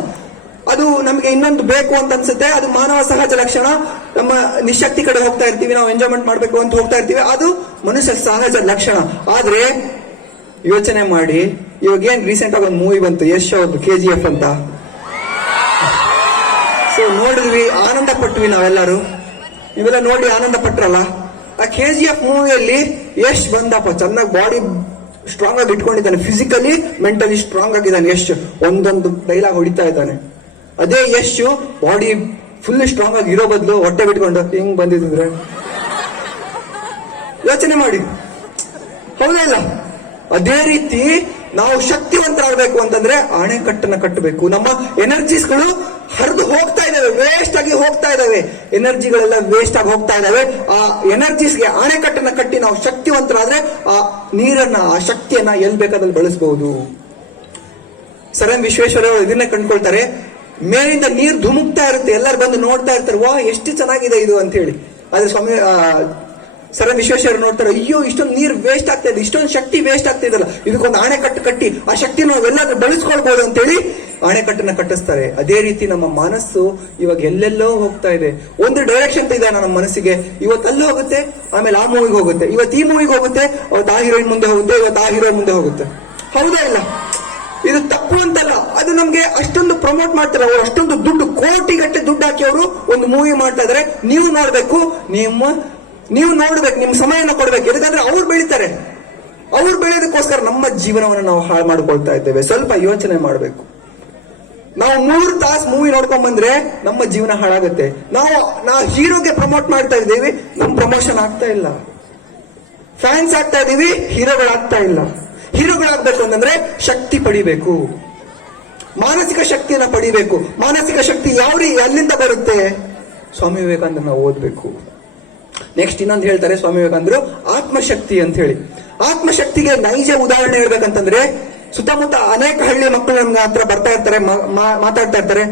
ಅದು ನಮಗೆ ಇನ್ನೊಂದು ಬೇಕು ಅಂತ ಅನ್ಸುತ್ತೆ, ಅದು ಮಾನವ ಸಹಜ ಲಕ್ಷಣ. ನಮ್ಮ ನಿಶಕ್ತಿ ಕಡೆ ಹೋಗ್ತಾ ಇರ್ತೀವಿ, ನಾವು ಎಂಜಾಯ್ಮೆಂಟ್ ಮಾಡ್ಬೇಕು ಅಂತ ಹೋಗ್ತಾ ಇರ್ತೀವಿ, ಅದು ಮನುಷ್ಯ ಸಹಜ ಲಕ್ಷಣ. ಆದ್ರೆ ಯೋಚನೆ ಮಾಡಿ, ಇವಾಗ ಏನ್ ರೀಸೆಂಟ್ ಆಗಿ ಒಂದು ಮೂವಿ ಬಂತು, ಯಶ್ ಅವ್ರದ್ದು KGF ಅಂತ. ಸೊ ನೋಡಿದ್ವಿ, ಆನಂದ ಪಟ್ವಿ ನಾವೆಲ್ಲರೂ. ನೀವೆಲ್ಲ ನೋಡಿ ಆನಂದ ಪಟ್ರಲ್ಲ. ಆ KGF ಮೂವಿಯಲ್ಲಿ ಯಶ್ ಬಂದಪ್ಪ, ಚೆನ್ನಾಗಿ ಬಾಡಿ ಸ್ಟ್ರಾಂಗ್ ಆಗಿ ಇಟ್ಕೊಂಡಿದ್ದಾನೆ, ಫಿಸಿಕಲಿ ಮೆಂಟಲಿ ಸ್ಟ್ರಾಂಗ್ ಆಗಿದ್ದಾನೆ ಯಶ್. ಒಂದೊಂದು ಡೈಲಾಗ್ ಹೊಡಿತಾ ಇದ್ದಾನೆ. ಅದೇ ಯಶ್ ಬಾಡಿ ಫುಲ್ ಸ್ಟ್ರಾಂಗ್ ಆಗಿ ಇರೋ ಬದಲು ಹೊಟ್ಟೆ ಬಿಟ್ಕೊಂಡು ಹಿಂಗ್ ಬಂದಿದ್ರೆ ಯೋಚನೆ ಮಾಡಿ, ಹೌದಾ ಇಲ್ಲ? ಅದೇ ರೀತಿ ನಾವು ಶಕ್ತಿವಂತರಾಗಬೇಕು ಅಂತಂದ್ರೆ ಅಣೆಕಟ್ಟನ್ನ ಕಟ್ಟಬೇಕು. ನಮ್ಮ ಎನರ್ಜೀಸ್ಗಳು ಹರಿದು ಹೋಗ್ತಾ ಇದಾವೆ, ವೇಸ್ಟ್ ಆಗಿ ಹೋಗ್ತಾ ಇದಾವೆ, ಎನರ್ಜಿಗಳೆಲ್ಲ ವೇಸ್ಟ್ ಆಗಿ ಹೋಗ್ತಾ ಇದಾವೆ. ಆ ಎನರ್ಜೀಸ್ಗೆ ಅಣೆಕಟ್ಟನ್ನ ಕಟ್ಟಿ ನಾವು ಶಕ್ತಿವಂತರಾದ್ರೆ ಆ ನೀರನ್ನ, ಆ ಶಕ್ತಿಯನ್ನ ಎಲ್ಲಿ ಬೇಕಾದಲ್ಲಿ ಬಳಸಬಹುದು. ಸರ್ ಎಂ ವಿಶ್ವೇಶ್ವರಯ್ಯ ಇದನ್ನೇ ಕಂಡುಕೊಳ್ತಾರೆ. ಮೇಲಿಂದ ನೀರು ಧುಮುಕ್ತಾ ಇರುತ್ತೆ, ಎಲ್ಲರೂ ಬಂದು ನೋಡ್ತಾ ಇರ್ತಾರೆ, ವಾ ಎಷ್ಟು ಚೆನ್ನಾಗಿದೆ ಇದು ಅಂತ ಹೇಳಿ. ಆದ್ರೆ ಸ್ವಾಮಿ ಸರ್ ಎಂ ವಿಶ್ವೇಶ್ವರಯ್ಯ ನೋಡ್ತಾರೆ, ಅಯ್ಯೋ ಇಷ್ಟೊಂದು ನೀರು ವೇಸ್ಟ್ ಆಗ್ತಾ ಇದೆ, ಇಷ್ಟೊಂದು ಶಕ್ತಿ ವೇಸ್ಟ್ ಆಗ್ತಾ ಇದಲ್ಲ, ಇದಕ್ಕೊಂದು ಅಣೆಕಟ್ಟು ಕಟ್ಟಿ ಆ ಶಕ್ತಿ ನಾವೆಲ್ಲಾದ್ರೂ ಬಳಸ್ಕೊಳ್ಬಹುದು ಅಂತ ಹೇಳಿ ಅಣೆಕಟ್ಟನ್ನ ಕಟ್ಟಿಸ್ತಾರೆ. ಅದೇ ರೀತಿ ನಮ್ಮ ಮನಸ್ಸು ಇವಾಗ ಎಲ್ಲೆಲ್ಲೋ ಹೋಗ್ತಾ ಇದೆ. ಒಂದು ಡೈರೆಕ್ಷನ್ ಇದೆ ನಮ್ಮ ಮನಸ್ಸಿಗೆ, ಇವತ್ತು ಅಲ್ಲಿ ಹೋಗುತ್ತೆ, ಆಮೇಲೆ ಆ ಮೂವಿಗೆ ಹೋಗುತ್ತೆ, ಇವತ್ತು ಈ ಮೂವಿಗೆ ಹೋಗುತ್ತೆ, ಅವತ್ತು ಆ ಹೀರೋಯಿನ್ ಮುಂದೆ ಹೋಗುತ್ತೆ, ಇವತ್ತು ಆ ಹೀರೋಯಿನ್ ಮುಂದೆ ಹೋಗುತ್ತೆ. ಹೌದಾ ಇಲ್ಲ? ಇದು ತಪ್ಪು ಅಂತಲ್ಲ, ಅದು ನಮ್ಗೆ ಅಷ್ಟೊಂದು ಪ್ರಮೋಟ್ ಮಾಡ್ತಾರೆ, ಅಷ್ಟೊಂದು ದುಡ್ಡು, ಕೋಟಿಗಟ್ಟಲೆ ದುಡ್ಡು ಹಾಕಿ ಅವರು ಒಂದು ಮೂವಿ ಮಾಡ್ತಾ ಇದಾರೆ. ನೀವು ನೋಡ್ಬೇಕು, ನೀವು ನೋಡ್ಬೇಕು, ನಿಮ್ ಸಮಯನ ಕೊಡ್ಬೇಕು. ಯಾಕಂದ್ರೆ ಅವ್ರು ಬೆಳೀತಾರೆ, ಅವ್ರು ಬೆಳೆಯೋದಕ್ಕೋಸ್ಕರ ನಮ್ಮ ಜೀವನವನ್ನು ನಾವು ಹಾಳು ಮಾಡ್ಕೊಳ್ತಾ ಇದ್ದೇವೆ. ಸ್ವಲ್ಪ ಯೋಚನೆ ಮಾಡ್ಬೇಕು. ನಾವು 3 ತಾಸು ಮೂವಿ ನೋಡ್ಕೊಂಡ್ ಬಂದ್ರೆ ನಮ್ಮ ಜೀವನ ಹಾಳಾಗುತ್ತೆ. ನಾವು ಹೀರೋಗೆ ಪ್ರಮೋಟ್ ಮಾಡ್ತಾ ಇದ್ದೀವಿ, ನಮ್ ಪ್ರಮೋಷನ್ ಆಗ್ತಾ ಇಲ್ಲ. ಫ್ಯಾನ್ಸ್ ಆಗ್ತಾ ಇದೀವಿ, ಹೀರೋಗಳಾಗ್ತಾ ಇಲ್ಲ. ಹೀರೋಗಳಾಗಬೇಕು ಅಂತಂದ್ರೆ ಶಕ್ತಿ ಪಡಿಬೇಕು, ಮಾನಸಿಕ ಶಕ್ತಿಯನ್ನ ಪಡಿಬೇಕು. ಮಾನಸಿಕ ಶಕ್ತಿ ಎಲ್ಲಿಂದ ಬರುತ್ತೆ? ಸ್ವಾಮಿ ವಿವೇಕಾನಂದನ ಓದ್ಬೇಕು. ನೆಕ್ಸ್ಟ್ ಇನ್ನೊಂದು ಹೇಳ್ತಾರೆ ಸ್ವಾಮಿ ವಿವೇಕಾನಂದರು, ಆತ್ಮಶಕ್ತಿ ಅಂತ ಹೇಳಿ. ಆತ್ಮಶಕ್ತಿಗೆ ನೈಜ ಉದಾಹರಣೆ ಹೇಳ್ಬೇಕಂತಂದ್ರೆ, ಸುತ್ತಮುತ್ತ ಅನೇಕ ಹಳ್ಳಿ ಮಕ್ಕಳು ನನ್ನ ಹತ್ರ ಬರ್ತಾ ಇರ್ತಾರೆ, ಮಾತಾಡ್ತಾ ಇರ್ತಾರೆ,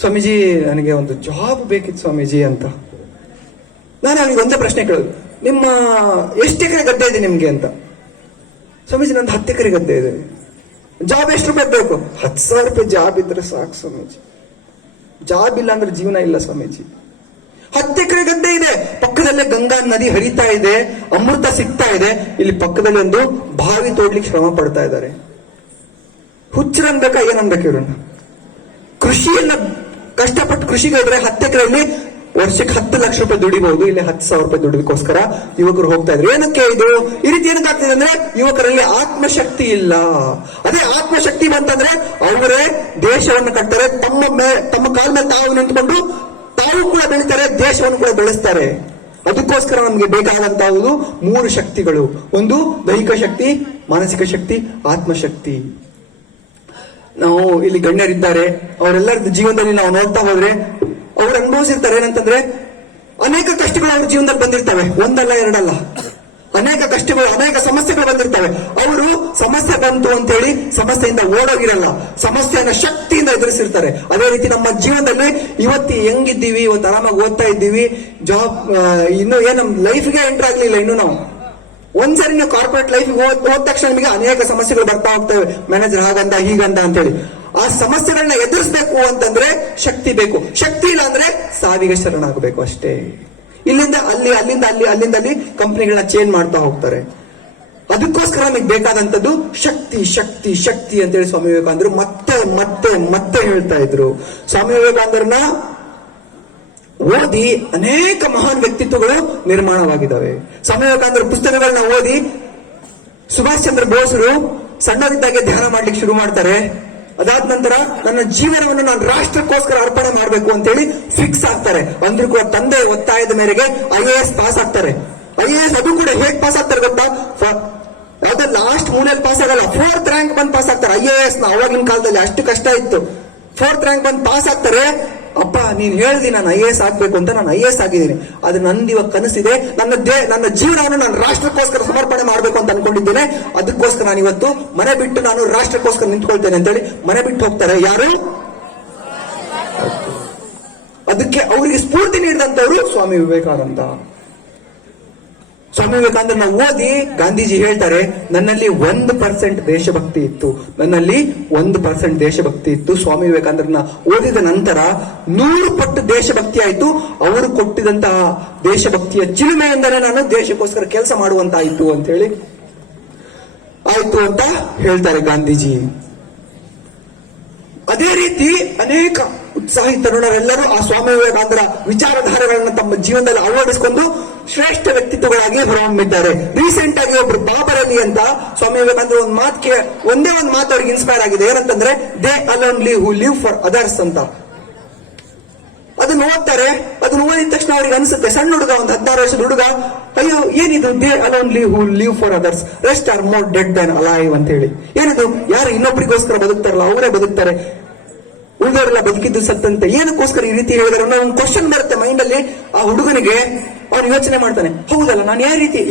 ಸ್ವಾಮೀಜಿ ನನಗೆ ಒಂದು ಜಾಬ್ ಬೇಕಿತ್ತು ಸ್ವಾಮೀಜಿ ಅಂತ. ನಾನು ಅವನಿಗೆ ಒಂದೇ ಪ್ರಶ್ನೆ ಕೇಳೋದು, ನಿಮ್ಮ ಎಷ್ಟು ಎಕರೆ ಗದ್ದೆ ಇದೆ ನಿಮ್ಗೆ ಅಂತ. ಸ್ವಾಮೀಜಿ ನಂದು 10 ಎಕರೆ ಗದ್ದೆ ಇದೆ. ಜಾಬ್ ಎಷ್ಟು ರೂಪಾಯಿ ಬೇಕು? 10,000 ರೂಪಾಯಿ ಜಾಬ್ ಇದ್ರೆ ಸಾಕು ಸ್ವಾಮೀಜಿ. ಜಾಬ್ ಇಲ್ಲ ಅಂದ್ರೆ ಜೀವನ ಇಲ್ಲ ಸ್ವಾಮೀಜಿ. 10 ಎಕರೆ ಗದ್ದೆ ಇದೆ, ಪಕ್ಕದಲ್ಲೇ ಗಂಗಾ ನದಿ ಹರಿತಾ ಇದೆ, ಅಮೃತ ಸಿಗ್ತಾ ಇದೆ, ಇಲ್ಲಿ ಪಕ್ಕದಲ್ಲಿ ಒಂದು ಬಾವಿ ತೋಡ್ಲಿಕ್ಕೆ ಶ್ರಮ ಪಡ್ತಾ ಇದ್ದಾರೆ. ಹುಚ್ಚರನ್ಬೇಕಾ ಏನನ್ಬೇಕು ಇವ್ರನ್ನ? ಕೃಷಿಯನ್ನ ಕಷ್ಟಪಟ್ಟು ಕೃಷಿಗೆ ಹೋದ್ರೆ 10 ಎಕರೆಯಲ್ಲಿ ವರ್ಷಕ್ಕೆ 10 ಲಕ್ಷ ರೂಪಾಯಿ ದುಡಿಬಹುದು. ಇಲ್ಲಿ 10,000 ರೂಪಾಯಿ ದುಡಿದಕ್ಕೋಸ್ಕರ ಯುವಕರು ಹೋಗ್ತಾ ಇದ್ರು. ಏನಕ್ಕೆ ಇದು ಈ ರೀತಿ ಏನಕ್ಕಾಗ್ತಿದೆ ಅಂದ್ರೆ ಯುವಕರಲ್ಲಿ ಆತ್ಮಶಕ್ತಿ ಇಲ್ಲ. ಅದೇ ಆತ್ಮಶಕ್ತಿ ಬಂತಂದ್ರೆ ಅವರೇ ದೇಶವನ್ನು ಕಟ್ತಾರೆ, ತಮ್ಮ ಕಾಲ ಮೇಲೆ ತಾವು ನಿಂತ್ಕೊಂಡು ತಾವು ಕೂಡ ಬೆಳಿತಾರೆ, ದೇಶವನ್ನು ಕೂಡ ಬೆಳೆಸ್ತಾರೆ. ಅದಕ್ಕೋಸ್ಕರ ನಮ್ಗೆ ಬೇಕಾದಂತಹುದು 3 ಶಕ್ತಿಗಳು. ಒಂದು ದೈಹಿಕ ಶಕ್ತಿ, ಮಾನಸಿಕ ಶಕ್ತಿ, ಆತ್ಮಶಕ್ತಿ. ನಾವು ಇಲ್ಲಿ ಗಣ್ಯರಿದ್ದಾರೆ, ಅವರೆಲ್ಲರ ಜೀವನದಲ್ಲಿ ನಾವು ನೋಡ್ತಾ ಹೋದ್ರೆ ಅವ್ರು ಅನುಭವಿಸಿರ್ತಾರೆ. ಏನಂತಂದ್ರೆ ಅನೇಕ ಕಷ್ಟಗಳು ಅವ್ರ ಜೀವನದಲ್ಲಿ ಬಂದಿರ್ತವೆ, ಒಂದಲ್ಲ ಎರಡಲ್ಲ, ಅನೇಕ ಕಷ್ಟಗಳು, ಅನೇಕ ಸಮಸ್ಯೆಗಳು ಬಂದಿರ್ತವೆ. ಅವರು ಸಮಸ್ಯೆ ಬಂತು ಅಂತೇಳಿ ಸಮಸ್ಯೆಯಿಂದ ಓಡೋಗಿರಲ್ಲ, ಸಮಸ್ಯೆಯನ್ನ ಶಕ್ತಿಯಿಂದ ಎದುರಿಸಿರ್ತಾರೆ. ಅದೇ ರೀತಿ ನಮ್ಮ ಜೀವನದಲ್ಲಿ ಇವತ್ತು ಹೆಂಗಿದ್ದೀವಿ, ಇವತ್ತು ಆರಾಮಾಗಿ ಓದ್ತಾ ಇದ್ದೀವಿ, ಜಾಬ್ ಇನ್ನು ನಮ್ ಲೈಫ್ಗೆ ಎಂಟರ್ ಆಗ್ಲಿಲ್ಲ ಇನ್ನು ನಾವು. ಒಂದ್ಸರಿ ನೀವು ಕಾರ್ಪೊರೇಟ್ ಲೈಫ್ ಹೋದ ತಕ್ಷಣ ನಿಮಗೆ ಅನೇಕ ಸಮಸ್ಯೆಗಳು ಬರ್ತಾ ಹೋಗ್ತವೆ. ಮ್ಯಾನೇಜರ್ ಹಾಗಂದ ಹೀಗಂದ ಅಂತೇಳಿ ಆ ಸಮಸ್ಯೆಗಳನ್ನ ಎದುರಿಸಬೇಕು ಅಂತಂದ್ರೆ ಶಕ್ತಿ ಬೇಕು. ಶಕ್ತಿ ಇಲ್ಲ ಅಂದ್ರೆ ಸಾವಿಗೆ ಶರಣಾಗಬೇಕು ಅಷ್ಟೇ. ಇಲ್ಲಿಂದ ಅಲ್ಲಿ, ಅಲ್ಲಿಂದ ಅಲ್ಲಿ ಕಂಪನಿಗಳನ್ನ ಚೇಂಜ್ ಮಾಡ್ತಾ ಹೋಗ್ತಾರೆ. ಅದಕ್ಕೋಸ್ಕರ ನಮಗೆ ಬೇಕಾದಂತದ್ದು ಶಕ್ತಿ, ಶಕ್ತಿ, ಶಕ್ತಿ ಅಂತೇಳಿ ಸ್ವಾಮಿ ವಿವೇಕಾನಂದರು ಮತ್ತೆ ಮತ್ತೆ ಮತ್ತೆ ಹೇಳ್ತಾ ಇದ್ರು. ಸ್ವಾಮಿ ವಿವೇಕಾನಂದರನ್ನ ಓದಿ ಅನೇಕ ಮಹಾನ್ ವ್ಯಕ್ತಿತ್ವಗಳು ನಿರ್ಮಾಣವಾಗಿದ್ದಾವೆ. ಸ್ವಾಮಿ ವಿವೇಕಾನಂದರ ಪುಸ್ತಕಗಳನ್ನ ಓದಿ ಸುಭಾಷ್ ಚಂದ್ರ ಬೋಸರು ಸಣ್ಣದಿದ್ದಾಗೆ ಧ್ಯಾನ ಮಾಡ್ಲಿಕ್ಕೆ ಶುರು ಮಾಡ್ತಾರೆ. ಅದಾದ ನಂತರ ನನ್ನ ಜೀವನವನ್ನು ನಾನು ರಾಷ್ಟ್ರಕ್ಕೋಸ್ಕರ ಅರ್ಪಣೆ ಮಾಡಬೇಕು ಅಂತೇಳಿ ಫಿಕ್ಸ್ ಆಗ್ತಾರೆ. ಅಂದ್ರೂ ಕೂಡ ತಂದೆ ಒತ್ತಾಯದ ಮೇರೆಗೆ IAS ಪಾಸ್ ಆಗ್ತಾರೆ. IAS ಅದು ಕೂಡ ಹೇಗ್ ಪಾಸ್ ಆಗ್ತಾರೆ ಗೊತ್ತಾ? ಯಾವ್ದು ಲಾಸ್ಟ್ 3 ಪಾಸ್ ಆಗಲ್ಲ, 4th ರ್ಯಾಂಕ್ ಬಂದು ಪಾಸ್ ಆಗ್ತಾರೆ. IAS ನ ಅವಾಗಿನ ಕಾಲದಲ್ಲಿ ಅಷ್ಟು ಕಷ್ಟ ಇತ್ತು. 4th ರ್ಯಾಂಕ್ ಬಂದು ಪಾಸ್ ಆಗ್ತಾರೆ. ಅಪ್ಪ ನೀನ್ ಹೇಳ್ದಿ ನಾನು IAS ಆಗ್ಬೇಕು ಅಂತ, ನಾನು IAS ಆಗಿದ್ದೀನಿ. ಅದು ನಂದು ಇವಾಗ ಕನಸಿದೆ. ನನ್ನ ಜೀವನವನ್ನು ನಾನು ರಾಷ್ಟ್ರಕ್ಕೋಸ್ಕರ ಸಮರ್ಪಣೆ ಮಾಡ್ಬೇಕು ಅಂತ ಅನ್ಕೊಂಡಿದ್ದೇನೆ. ಅದಕ್ಕೋಸ್ಕರ ನಾನು ಇವತ್ತು ಮನೆ ಬಿಟ್ಟು ನಾನು ರಾಷ್ಟ್ರಕ್ಕೋಸ್ಕರ ನಿಂತ್ಕೊಳ್ತೇನೆ ಅಂತೇಳಿ ಮನೆ ಬಿಟ್ಟು ಹೋಗ್ತಾರೆ. ಯಾರು? ಅದಕ್ಕೆ ಅವರಿಗೆ ಸ್ಫೂರ್ತಿ ನೀಡಿದಂತವರು ಸ್ವಾಮಿ ವಿವೇಕಾನಂದ. ಸ್ವಾಮಿ ವಿವೇಕಾನಂದರನ್ನ ಓದಿ ಗಾಂಧೀಜಿ ಹೇಳ್ತಾರೆ, ನನ್ನಲ್ಲಿ 1% ದೇಶಭಕ್ತಿ ಇತ್ತು, ನನ್ನಲ್ಲಿ 1% ದೇಶಭಕ್ತಿ ಇತ್ತು. ಸ್ವಾಮಿ ವಿವೇಕಾನಂದರನ್ನ ಓದಿದ ನಂತರ 100 ಪಟ್ಟು ದೇಶಭಕ್ತಿ ಆಯ್ತು. ಅವರು ಕೊಟ್ಟಿದಂತಹ ದೇಶಭಕ್ತಿಯ ಚಿಲುಮೆಯಿಂದಲೇ ನಾನು ದೇಶಕ್ಕೋಸ್ಕರ ಕೆಲಸ ಮಾಡುವಂತಾಯ್ತು ಅಂತ ಹೇಳಿ ಆಯ್ತು ಅಂತ ಹೇಳ್ತಾರೆ ಗಾಂಧೀಜಿ. ಅದೇ ರೀತಿ ಅನೇಕ ಉತ್ಸಾಹಿ ತರುಣರೆಲ್ಲರೂ ಆ ಸ್ವಾಮಿ ವಿವೇಕಾನಂದರ ವಿಚಾರಧಾರೆಗಳನ್ನ ತಮ್ಮ ಜೀವನದಲ್ಲಿ ಅಳವಡಿಸಿಕೊಂಡು ಶ್ರೇಷ್ಠ ವ್ಯಕ್ತಿತ್ವಗಳಾಗಿ ಹೊರಹೊಮ್ಮಿದ್ದಾರೆ. ರೀಸೆಂಟ್ ಆಗಿ ಒಬ್ರು ಬಾಬರ್ ಅಲಿ ಅಂತ ಸ್ವಾಮಿ ವಿವೇಕಾನಂದರ ಒಂದೇ ಒಂದು ಮಾತು ಅವ್ರಿಗೆ ಇನ್ಸ್ಪೈರ್ ಆಗಿದೆ. ಏನಂತಂದ್ರೆ they alone live who live for others ಅಂತ. ಅದನ್ನ ಓದ್ತಾರೆ. ಅದನ್ನ ಓದಿದ ತಕ್ಷಣ ಅವ್ರಿಗೆ ಅನ್ಸುತ್ತೆ, ಸಣ್ಣ ಹುಡುಗ, ಒಂದು 16 ವರ್ಷದ ಹುಡುಗ, ಅಯ್ಯೋ ಏನಿದು they alone live who live for others, rest are more dead than alive ಅಂತ ಹೇಳಿ. ಏನಿದು, ಯಾರು ಇನ್ನೊಬ್ಬರಿಗೋಸ್ಕರ ಬದುಕ್ತಾರಲ್ಲ ಅವರೇ ಬದುಕ್ತಾರೆ, ಉಳಿದವರೆಲ್ಲ ಬದುಕಿದ್ದು ಸತ್ತಂತೆ. ಏನಕ್ಕೋಸ್ಕರ ಈ ರೀತಿ ಹೇಳಿದಾರೆ ಅನ್ನೋ ಒಂದು ಕ್ವಶನ್ ಬರುತ್ತೆ ಮೈಂಡ್ ಅಲ್ಲಿ ಆ ಹುಡುಗನಿಗೆ. ಅವನು ಯೋಚನೆ ಮಾಡ್ತಾನೆ, ಹೌದಲ್ಲ ನಾನು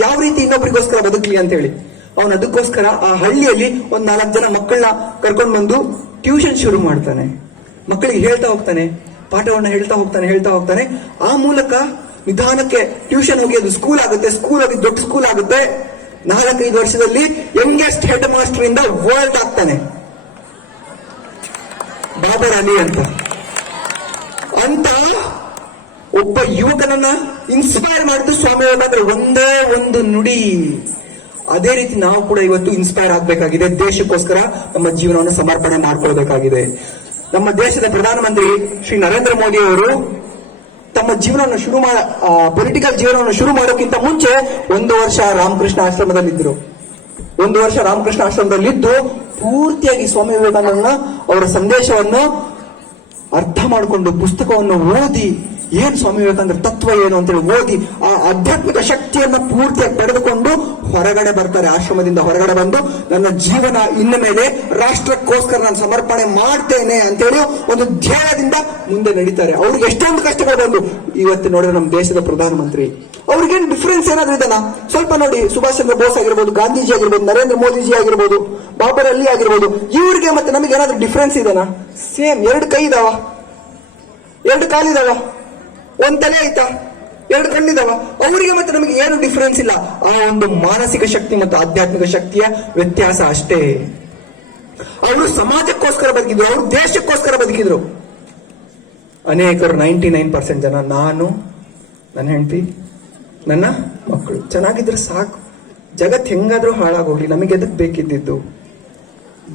ಯಾವ ರೀತಿ ಇನ್ನೊಬ್ಬರಿಗೋಸ್ಕರ ಬದುಕಲಿ ಅಂತ ಹೇಳಿ. ಅವನು ಅದಕ್ಕೋಸ್ಕರ ಆ ಹಳ್ಳಿಯಲ್ಲಿ ಒಂದ್ 4 ಜನ ಮಕ್ಕಳನ್ನ ಕರ್ಕೊಂಡು ಬಂದು ಟ್ಯೂಷನ್ ಶುರು ಮಾಡ್ತಾನೆ. ಮಕ್ಕಳಿಗೆ ಹೇಳ್ತಾ ಹೋಗ್ತಾನೆ, ಪಾಠವನ್ನ ಹೇಳ್ತಾ ಹೋಗ್ತಾನೆ. ಆ ಮೂಲಕ ನಿಧಾನಕ್ಕೆ ಟ್ಯೂಷನ್ ಹೋಗಿ ಅದು ಸ್ಕೂಲ್ ಆಗುತ್ತೆ, ಸ್ಕೂಲ್ ಆಗಿ ದೊಡ್ಡ ಸ್ಕೂಲ್ ಆಗುತ್ತೆ. 4-5 ವರ್ಷದಲ್ಲಿ ಯಂಗೆಸ್ಟ್ ಹೆಡ್ ಮಾಸ್ಟರ್ ಇಂದ ವರ್ಲ್ಡ್ ಆಗ್ತಾನೆ ಬಾಬರ್ ಅಲಿ ಅಂತ ಒಬ್ಬ ಯುವಕನನ್ನ ಇನ್ಸ್ಪೈರ್ ಮಾಡಿದ್ದು ಸ್ವಾಮಿ ವಿವೇಕಾನಂದರು ಒಂದೇ ಒಂದು ನುಡಿ. ಅದೇ ರೀತಿ ನಾವು ಕೂಡ ಇವತ್ತು ಇನ್ಸ್ಪೈರ್ ಆಗ್ಬೇಕಾಗಿದೆ. ದೇಶಕ್ಕೋಸ್ಕರ ನಮ್ಮ ಜೀವನವನ್ನು ಸಮರ್ಪಣೆ ಮಾಡ್ಕೊಳ್ಬೇಕಾಗಿದೆ. ನಮ್ಮ ದೇಶದ ಪ್ರಧಾನಮಂತ್ರಿ ಶ್ರೀ ನರೇಂದ್ರ ಮೋದಿ ಅವರು ತಮ್ಮ ಜೀವನವನ್ನು ಪೊಲಿಟಿಕಲ್ ಜೀವನವನ್ನು ಶುರು ಮಾಡೋಕ್ಕಿಂತ ಮುಂಚೆ 1 ವರ್ಷ ರಾಮಕೃಷ್ಣ ಆಶ್ರಮದಲ್ಲಿದ್ದರು. 1 ವರ್ಷ ರಾಮಕೃಷ್ಣ ಆಶ್ರಮದಲ್ಲಿದ್ದು ಪೂರ್ತಿಯಾಗಿ ಸ್ವಾಮಿ ವಿವೇಕಾನಂದರನ್ನ ಅವರ ಸಂದೇಶವನ್ನು ಅರ್ಥ ಮಾಡಿಕೊಂಡು ಪುಸ್ತಕವನ್ನು ಓದಿ ಏನ್ ಸ್ವಾಮಿ ವಿವೇಕಾನಂದರ ತತ್ವ ಏನು ಅಂತೇಳಿ ಓದಿ ಆ ಆಧ್ಯಾತ್ಮಿಕ ಶಕ್ತಿಯನ್ನ ಪೂರ್ತಿಯಾಗಿ ಪಡೆದುಕೊಂಡು ಹೊರಗಡೆ ಬರ್ತಾರೆ. ಆಶ್ರಮದಿಂದ ಹೊರಗಡೆ ಬಂದು ನನ್ನ ಜೀವನ ಇನ್ನ ಮೇಲೆ ರಾಷ್ಟ್ರಕ್ಕೋಸ್ಕರ ನಾನು ಸಮರ್ಪಣೆ ಮಾಡ್ತೇನೆ ಅಂತೇಳಿ ಒಂದು ಧ್ಯೇಯದಿಂದ ಮುಂದೆ ನಡೀತಾರೆ. ಅವ್ರಿಗೆ ಎಷ್ಟೊಂದು ಕಷ್ಟಗಳು ಬಂದು ಇವತ್ತು ನೋಡಿದ್ರೆ ನಮ್ಮ ದೇಶದ ಪ್ರಧಾನಮಂತ್ರಿ. ಅವ್ರಿಗೇನು ಡಿಫ್ರೆನ್ಸ್ ಏನಾದ್ರು ಇದನ್ನ ಸ್ವಲ್ಪ ನೋಡಿ. ಸುಭಾಷ್ ಚಂದ್ರ ಬೋಸ್ ಆಗಿರ್ಬೋದು, ಗಾಂಧೀಜಿ ಆಗಿರ್ಬೋದು, ನರೇಂದ್ರ ಮೋದಿಜಿ ಆಗಿರ್ಬೋದು, ಬಾಬರ್ ಅಲಿ ಆಗಿರ್ಬೋದು, ಇವ್ರಿಗೆ ಮತ್ತೆ ನಮಗೆ ಏನಾದ್ರು ಡಿಫ್ರೆನ್ಸ್ ಇದೆನಾ? ಸೇಮ್. 2 ಕೈ ಇದಾವ, 2 ಕಾಲಿದಾವ, 1 ತಲೆ ಆಯ್ತಾ, 2 ಕಣ್ಣಿದಾವ. ಅವರಿಗೆ ಮತ್ತೆ ನಮಗೆ ಏನು ಡಿಫರೆನ್ಸ್ ಇಲ್ಲ. ಆ ಒಂದು ಮಾನಸಿಕ ಶಕ್ತಿ ಮತ್ತು ಆಧ್ಯಾತ್ಮಿಕ ಶಕ್ತಿಯ ವ್ಯತ್ಯಾಸ ಅಷ್ಟೇ. ಅವರು ಸಮಾಜಕ್ಕೋಸ್ಕರ ಬದುಕಿದ್ರು, ಅವರು ದೇಶಕ್ಕೋಸ್ಕರ ಬದುಕಿದ್ರು. ಅನೇಕರು 99% ಜನ ನಾನು, ನನ್ನ ಹೆಂಡತಿ, ನನ್ನ ಮಕ್ಕಳು ಚೆನ್ನಾಗಿದ್ರೆ ಸಾಕು, ಜಗತ್ ಹೆಂಗಾದ್ರೂ ಹಾಳಾಗೋಗ್ಲಿ, ನಮಗೆ ಎದಕ್ ಬೇಕಿದ್ದಿದ್ದು,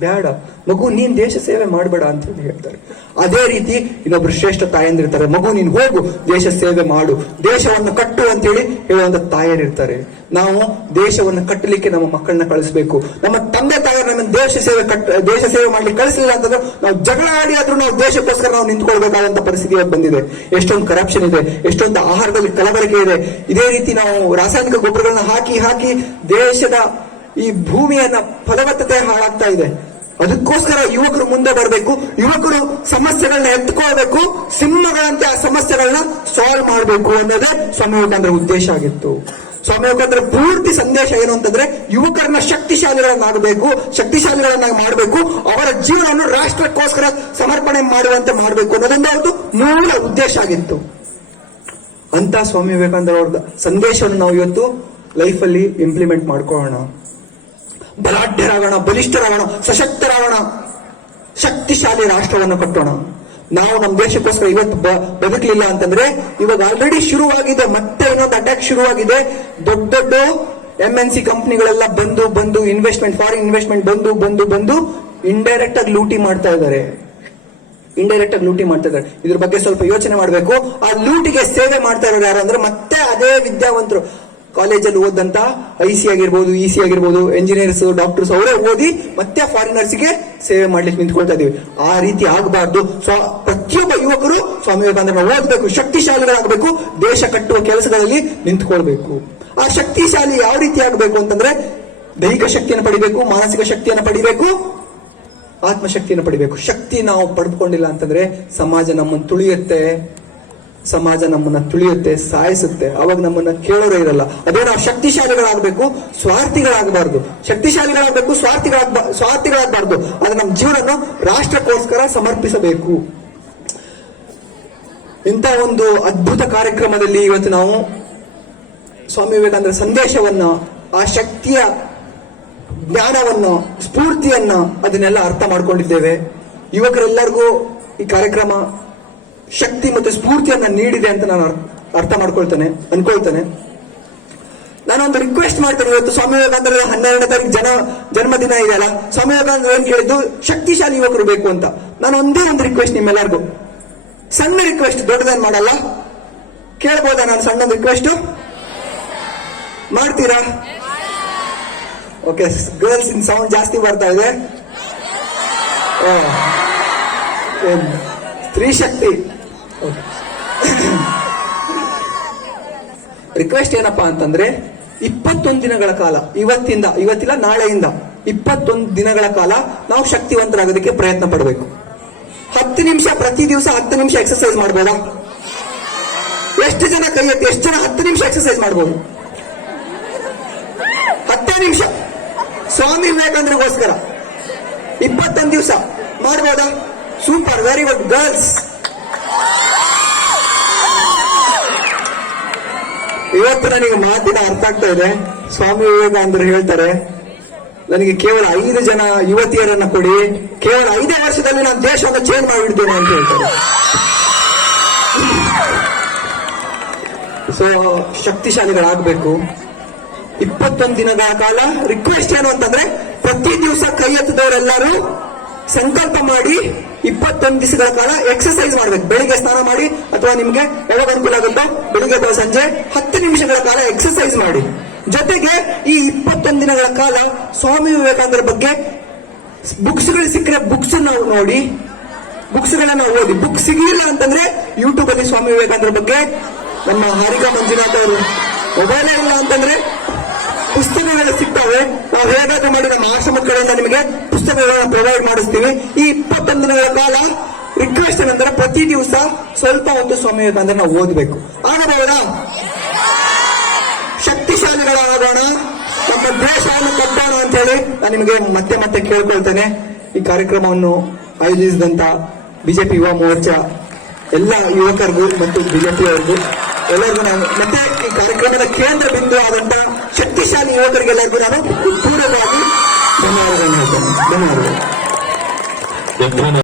ಬೇಡ ಮಗು ನೀನ್ ದೇಶ ಸೇವೆ ಮಾಡಬೇಡ ಅಂತ ಹೇಳ್ತಾರೆ. ಅದೇ ರೀತಿ ಇನ್ನೊಬ್ರು ಶ್ರೇಷ್ಠ ತಾಯಂದಿರ್ತಾರೆ, ಮಗು ನೀನ್ ಹೋಗು ದೇಶ ಸೇವೆ ಮಾಡು, ದೇಶವನ್ನು ಕಟ್ಟು ಅಂತೇಳಿ ಹೇಳುವಂತ ತಾಯರಿರ್ತಾರೆ. ನಾವು ದೇಶವನ್ನು ಕಟ್ಟಲಿಕ್ಕೆ ನಮ್ಮ ಮಕ್ಕಳನ್ನ ಕಳಿಸ್ಬೇಕು. ನಮ್ಮ ತಂದೆ ತಾಯಿಯರು ನಮ್ಮ ದೇಶ ಸೇವೆ ಮಾಡ್ಲಿಕ್ಕೆ ಕಳಿಸಲಿಲ್ಲ ಅಂತಂದ್ರೆ ನಾವು ಜಗಳ ಆಡಿ ಆದ್ರೂ ನಾವು ದೇಶಕ್ಕೋಸ್ಕರ ನಾವು ನಿಂತ್ಕೊಳ್ಬೇಕಾದಂತ ಪರಿಸ್ಥಿತಿ ಬಂದಿದೆ. ಎಷ್ಟೊಂದು ಕರಪ್ಷನ್ ಇದೆ, ಎಷ್ಟೊಂದು ಆಹಾರದಲ್ಲಿ ಕಲಬೆರಕೆ ಇದೆ. ಇದೇ ರೀತಿ ನಾವು ರಾಸಾಯನಿಕ ಗೊಬ್ಬರಗಳನ್ನ ಹಾಕಿ ದೇಶದ ಈ ಭೂಮಿಯನ್ನ ಫಲವತ್ತತೆ ಹಾಳಾಗ್ತಾ ಇದೆ. ಅದಕ್ಕೋಸ್ಕರ ಯುವಕರು ಮುಂದೆ ಬರಬೇಕು, ಯುವಕರು ಸಮಸ್ಯೆಗಳನ್ನ ಎತ್ಕೊಳ್ಬೇಕು, ಸಿಂಹಗಳಂತೆ ಆ ಸಮಸ್ಯೆಗಳನ್ನ ಸಾಲ್ವ್ ಮಾಡಬೇಕು ಅನ್ನೋದೇ ಸ್ವಾಮಿ ವಿವೇಕಾನಂದರ ಉದ್ದೇಶ ಆಗಿತ್ತು. ಸ್ವಾಮಿ ವಿವೇಕಾನಂದರ ಪೂರ್ತಿ ಸಂದೇಶ ಏನು ಅಂತಂದ್ರೆ ಯುವಕರನ್ನ ಶಕ್ತಿಶಾಲಿಗಳನ್ನಾಗಬೇಕು, ಶಕ್ತಿಶಾಲಿಗಳನ್ನಾಗಿ ಮಾಡಬೇಕು, ಅವರ ಜೀವನವನ್ನು ರಾಷ್ಟ್ರಕ್ಕೋಸ್ಕರ ಸಮರ್ಪಣೆ ಮಾಡುವಂತೆ ಮಾಡಬೇಕು ಅನ್ನೋದೊಂದು ಅವತ್ತು ಮೂಲ ಉದ್ದೇಶ ಆಗಿತ್ತು. ಅಂತ ಸ್ವಾಮಿ ವಿವೇಕಾನಂದರ ಸಂದೇಶವನ್ನು ನಾವು ಇವತ್ತು ಲೈಫಲ್ಲಿ ಇಂಪ್ಲಿಮೆಂಟ್ ಮಾಡ್ಕೊಳ್ಳೋಣ. ಬಲಾಢ್ಯರಾಗೋಣ, ಬಲಿಷ್ಠರಾಗೋಣ, ಸಶಕ್ತರಾಗೋಣ, ಶಕ್ತಿಶಾಲಿ ರಾಷ್ಟ್ರವನ್ನು ಕಟ್ಟೋಣ. ನಾವು ನಮ್ಮ ದೇಶಕ್ಕೋಸ್ಕರ ಇವತ್ತು ಬದುಕಲಿಲ್ಲ ಅಂತಂದ್ರೆ ಇವಾಗ ಆಲ್ರೆಡಿ ಶುರುವಾಗಿದೆ, ಮತ್ತೆ ಇನ್ನೊಂದು ಅಟ್ಯಾಕ್ ಶುರುವಾಗಿದೆ. ದೊಡ್ಡ ದೊಡ್ಡ MNC ಕಂಪನಿಗಳೆಲ್ಲ ಬಂದು ಇನ್ವೆಸ್ಟ್ಮೆಂಟ್, ಫಾರಿನ್ ಇನ್ವೆಸ್ಟ್ಮೆಂಟ್ ಬಂದು ಇಂಡೈರೆಕ್ಟ್ ಆಗಿ ಲೂಟಿ ಮಾಡ್ತಾ ಇದ್ದಾರೆ. ಇದ್ರ ಬಗ್ಗೆ ಸ್ವಲ್ಪ ಯೋಚನೆ ಮಾಡಬೇಕು. ಆ ಲೂಟಿಗೆ ಸೇವೆ ಮಾಡ್ತಾ ಇರೋರು ಯಾರು ಅಂದ್ರೆ ಮತ್ತೆ ಅದೇ ವಿದ್ಯಾವಂತರು, ಕಾಲೇಜಲ್ಲಿ ಓದಂತ IC ಆಗಿರ್ಬೋದು, EC ಆಗಿರ್ಬೋದು, ಎಂಜಿನಿಯರ್ಸ್, ಡಾಕ್ಟರ್ಸ್ ಅವರೇ ಓದಿ ಮತ್ತೆ ಫಾರಿನರ್ಸ್ಗೆ ಸೇವೆ ಮಾಡ್ಲಿಕ್ಕೆ ನಿಂತ್ಕೊಳ್ತಾ ಇದೀವಿ. ಆ ರೀತಿ ಆಗಬಾರ್ದು. ಪ್ರತಿಯೊಬ್ಬ ಯುವಕರು ಸ್ವಾಮಿ ವಿವೇಕಾನಂದರನ್ನ ಓದಬೇಕು, ಶಕ್ತಿಶಾಲಿಗಳಾಗಬೇಕು, ದೇಶ ಕಟ್ಟುವ ಕೆಲಸಗಳಲ್ಲಿ ನಿಂತ್ಕೊಳ್ಬೇಕು. ಆ ಶಕ್ತಿಶಾಲಿ ಯಾವ ರೀತಿ ಆಗಬೇಕು ಅಂತಂದ್ರೆ ದೈಹಿಕ ಶಕ್ತಿಯನ್ನು ಪಡಿಬೇಕು, ಮಾನಸಿಕ ಶಕ್ತಿಯನ್ನು ಪಡಿಬೇಕು, ಆತ್ಮಶಕ್ತಿಯನ್ನು ಪಡಿಬೇಕು. ಶಕ್ತಿ ನಾವು ಪಡೆದುಕೊಂಡಿಲ್ಲ ಅಂತಂದ್ರೆ ಸಮಾಜ ನಮ್ಮನ್ನ ತುಳಿಯುತ್ತೆ, ಸಾಯಿಸುತ್ತೆ. ಅವಾಗ ನಮ್ಮನ್ನ ಕೇಳೋರೇ ಇರಲ್ಲ. ಅದೇ ನಾವು ಶಕ್ತಿಶಾಲಿಗಳಾಗಬೇಕು, ಸ್ವಾರ್ಥಿಗಳಾಗಬಾರ್ದು. ಶಕ್ತಿಶಾಲಿಗಳಾಗಬೇಕು, ಸ್ವಾರ್ಥಿಗಳಾಗಬಾರ್ದು. ಅದು ನಮ್ಮ ಜೀವನ ರಾಷ್ಟ್ರಕ್ಕೋಸ್ಕರ ಸಮರ್ಪಿಸಬೇಕು. ಇಂಥ ಒಂದು ಅದ್ಭುತ ಕಾರ್ಯಕ್ರಮದಲ್ಲಿ ಇವತ್ತು ನಾವು ಸ್ವಾಮಿ ವಿವೇಕಾನಂದರ ಸಂದೇಶವನ್ನ, ಆ ಶಕ್ತಿಯ ಜ್ಞಾನವನ್ನು, ಸ್ಫೂರ್ತಿಯನ್ನ, ಅದನ್ನೆಲ್ಲ ಅರ್ಥ ಮಾಡ್ಕೊಂಡಿದ್ದೇವೆ. ಯುವಕರೆಲ್ಲರಿಗೂ ಈ ಕಾರ್ಯಕ್ರಮ ಶಕ್ತಿ ಮತ್ತು ಸ್ಫೂರ್ತಿಯನ್ನ ನೀಡಿದೆ ಅಂತ ನಾನು ಅರ್ಥ ಅನ್ಕೊಳ್ತೇನೆ. ನಾನೊಂದು ರಿಕ್ವೆಸ್ಟ್ ಮಾಡ್ತೇನೆ. ಇವತ್ತು ಸ್ವಾಮಿ ವಿವೇಕಾನಂದರ 12ನೇ ತಾರೀಕು ಜನ್ಮದಿನ ಇದೆಯಲ್ಲ, ಸ್ವಾಮಿ ವಿವೇಕಾನಂದ ಏನ್ ಕೇಳಿದ್ದು, ಶಕ್ತಿಶಾಲಿ ಯುವಕರು ಬೇಕು ಅಂತ. ನಾನು ಒಂದೇ ಒಂದು ರಿಕ್ವೆಸ್ಟ್ ನಿಮ್ಮೆಲ್ಲರಿಗೂ, ಸಣ್ಣ ರಿಕ್ವೆಸ್ಟ್, ದೊಡ್ಡದೇನ್ ಮಾಡಲ್ಲ, ಕೇಳ್ಬೋದಾ? ನಾನು ಸಣ್ಣ ರಿಕ್ವೆಸ್ಟ್ ಮಾಡ್ತೀರಾ? ಓಕೆ, ಗರ್ಲ್ಸ್ ಇನ್ ಸೌಂಡ್ ಜಾಸ್ತಿ ಬರ್ತಾ ಇದೆ. ಸ್ತ್ರೀ ಶಕ್ತಿ. ರಿಕ್ವೆಸ್ಟ್ ಏನಪ್ಪಾ ಅಂತಂದ್ರೆ 21 ದಿನಗಳ ಕಾಲ, ಇವತ್ತಿಲ್ಲ ನಾಳೆಯಿಂದ 21 ದಿನಗಳ ಕಾಲ ನಾವು ಶಕ್ತಿವಂತರಾಗೋದಕ್ಕೆ ಪ್ರಯತ್ನ ಪಡಬೇಕು. 10 ನಿಮಿಷ ಪ್ರತಿ ದಿವಸ 10 ನಿಮಿಷ ಎಕ್ಸರ್ಸೈಸ್ ಮಾಡ್ಬೋದಾ? ಎಷ್ಟು ಜನ ಕೈ ಎತ್ತಿ, ಎಷ್ಟು ಜನ 10 ನಿಮಿಷ ಎಕ್ಸರ್ಸೈಸ್ ಮಾಡ್ಬೋದು? 10 ನಿಮಿಷ ಸ್ವಾಮಿ ವಿವೇಕಾನಂದರಿಗೋಸ್ಕರ 21 ದಿವಸ ಮಾಡ್ಬೋದಾ? Super, very good girls. ಇವತ್ತು ನನಗೆ ಮಾತಿನ ಅರ್ಥ ಆಗ್ತಾ ಇದೆ. ಸ್ವಾಮಿ ವಿವೇಕಾನಂದರು ಹೇಳ್ತಾರೆ, ನನಗೆ ಕೇವಲ 5 ಜನ ಯುವತಿಯರನ್ನ ಕೊಡಿ, ಕೇವಲ 5 ವರ್ಷದಲ್ಲಿ ನಾನು ದೇಶವನ್ನು ಚೇಂಜ್ ಮಾಡಿಬಿಡ್ತೇನೆ ಅಂತ ಹೇಳ್ತಾರೆ. ಸೊ ಶಕ್ತಿಶಾಲಿಗಳಾಗಬೇಕು. 21 ದಿನಗಳ ಕಾಲ ರಿಕ್ವೆಸ್ಟ್ ಏನು ಅಂತಂದ್ರೆ, ಪ್ರತಿ ದಿವಸ ಕೈ ಎತ್ತದವರೆಲ್ಲರೂ ಸಂಕಲ್ಪ ಮಾಡಿ 21 ದಿವಸಗಳ ಕಾಲ ಎಕ್ಸರ್ಸೈಸ್ ಮಾಡ್ಬೇಕು. ಬೆಳಿಗ್ಗೆ ಸ್ನಾನ ಮಾಡಿ, ಅಥವಾ ನಿಮ್ಗೆ ಯಾವಾಗ ಅನುಕೂಲ ಆಗುತ್ತೋ ಬೆಳಿಗ್ಗೆ ಅಥವಾ ಸಂಜೆ 10 ನಿಮಿಷಗಳ ಕಾಲ ಎಕ್ಸರ್ಸೈಸ್ ಮಾಡಿ. ಜೊತೆಗೆ ಈ 21 ದಿನಗಳ ಕಾಲ ಸ್ವಾಮಿ ವಿವೇಕಾನಂದರ ಬಗ್ಗೆ ಬುಕ್ಸ್ಗಳು ಸಿಕ್ಕರೆ ಬುಕ್ಸ್ ನಾವು ನೋಡಿ, ಬುಕ್ಸ್ಗಳನ್ನ ಓದಿ. ಬುಕ್ ಸಿಗಲಿಲ್ಲ ಅಂತಂದ್ರೆ ಯೂಟ್ಯೂಬ್ ಅಲ್ಲಿ ಸ್ವಾಮಿ ವಿವೇಕಾನಂದರ ಬಗ್ಗೆ ನಮ್ಮ ಹಾರಿಕಾ ಮಂಜುನಾಥ್ ಅವರು, ಮೊಬೈಲೇ ಇಲ್ಲ ಅಂತಂದ್ರೆ ಪುಸ್ತಕಗಳು ಸಿಗ್ತವೆ. ನಾವು ಹೇಗಾದ್ರೂ ಮಾಡಿ ನಮ್ಮ ಆಶ್ರಮದ ಕಡೆಯಿಂದ ನಿಮಗೆ ಪುಸ್ತಕಗಳನ್ನ ಪ್ರೊವೈಡ್ ಮಾಡಿಸ್ತೀವಿ. ಈ 21 ದಿನಗಳ ಕಾಲ ರಿಕ್ವೆಸ್ಟ್ ಏನಂದ್ರೆ ಪ್ರತಿ ದಿವಸ ಸ್ವಲ್ಪ ಹೊತ್ತು ಸ್ವಾಮಿ ವಿವೇಕಾನಂದರ ನಾವು ಓದಬೇಕು. ಆಗಬಹುದಾ? ಶಕ್ತಿಶಾಲಿಗಳಾಗೋಣ, ನಮ್ಮ ದೇಶವನ್ನು ಕಟ್ಟೋಣ ಅಂತ ಹೇಳಿ ನಾನು ನಿಮಗೆ ಮತ್ತೆ ಕೇಳ್ಕೊಳ್ತೇನೆ. ಈ ಕಾರ್ಯಕ್ರಮವನ್ನು ಆಯೋಜಿಸಿದಂತ ಬಿಜೆಪಿ ಯುವ ಮೋರ್ಚಾ ಎಲ್ಲ ಯುವಕರಿಗೂ ಮತ್ತು ಬಿಜೆಪಿಯವರಿಗೂ ಎಲ್ಲರಿಗೂ ನಾನು, ಮತ್ತೆ ಈ ಕಾರ್ಯಕ್ರಮದ ಕೇಂದ್ರ ಬಿಂದು ಆದಂತ ಶಕ್ತಿಶಾಲಿ ಯುವಕರಿಗೆಲ್ಲರಿಗೂ ನಾನು ಪೂರ್ಣವಾಗಿ ಧನ್ಯವಾದಗಳನ್ನು ಹೇಳ್ತೇನೆ. ಧನ್ಯವಾದಗಳು. ಯಜ್ಞ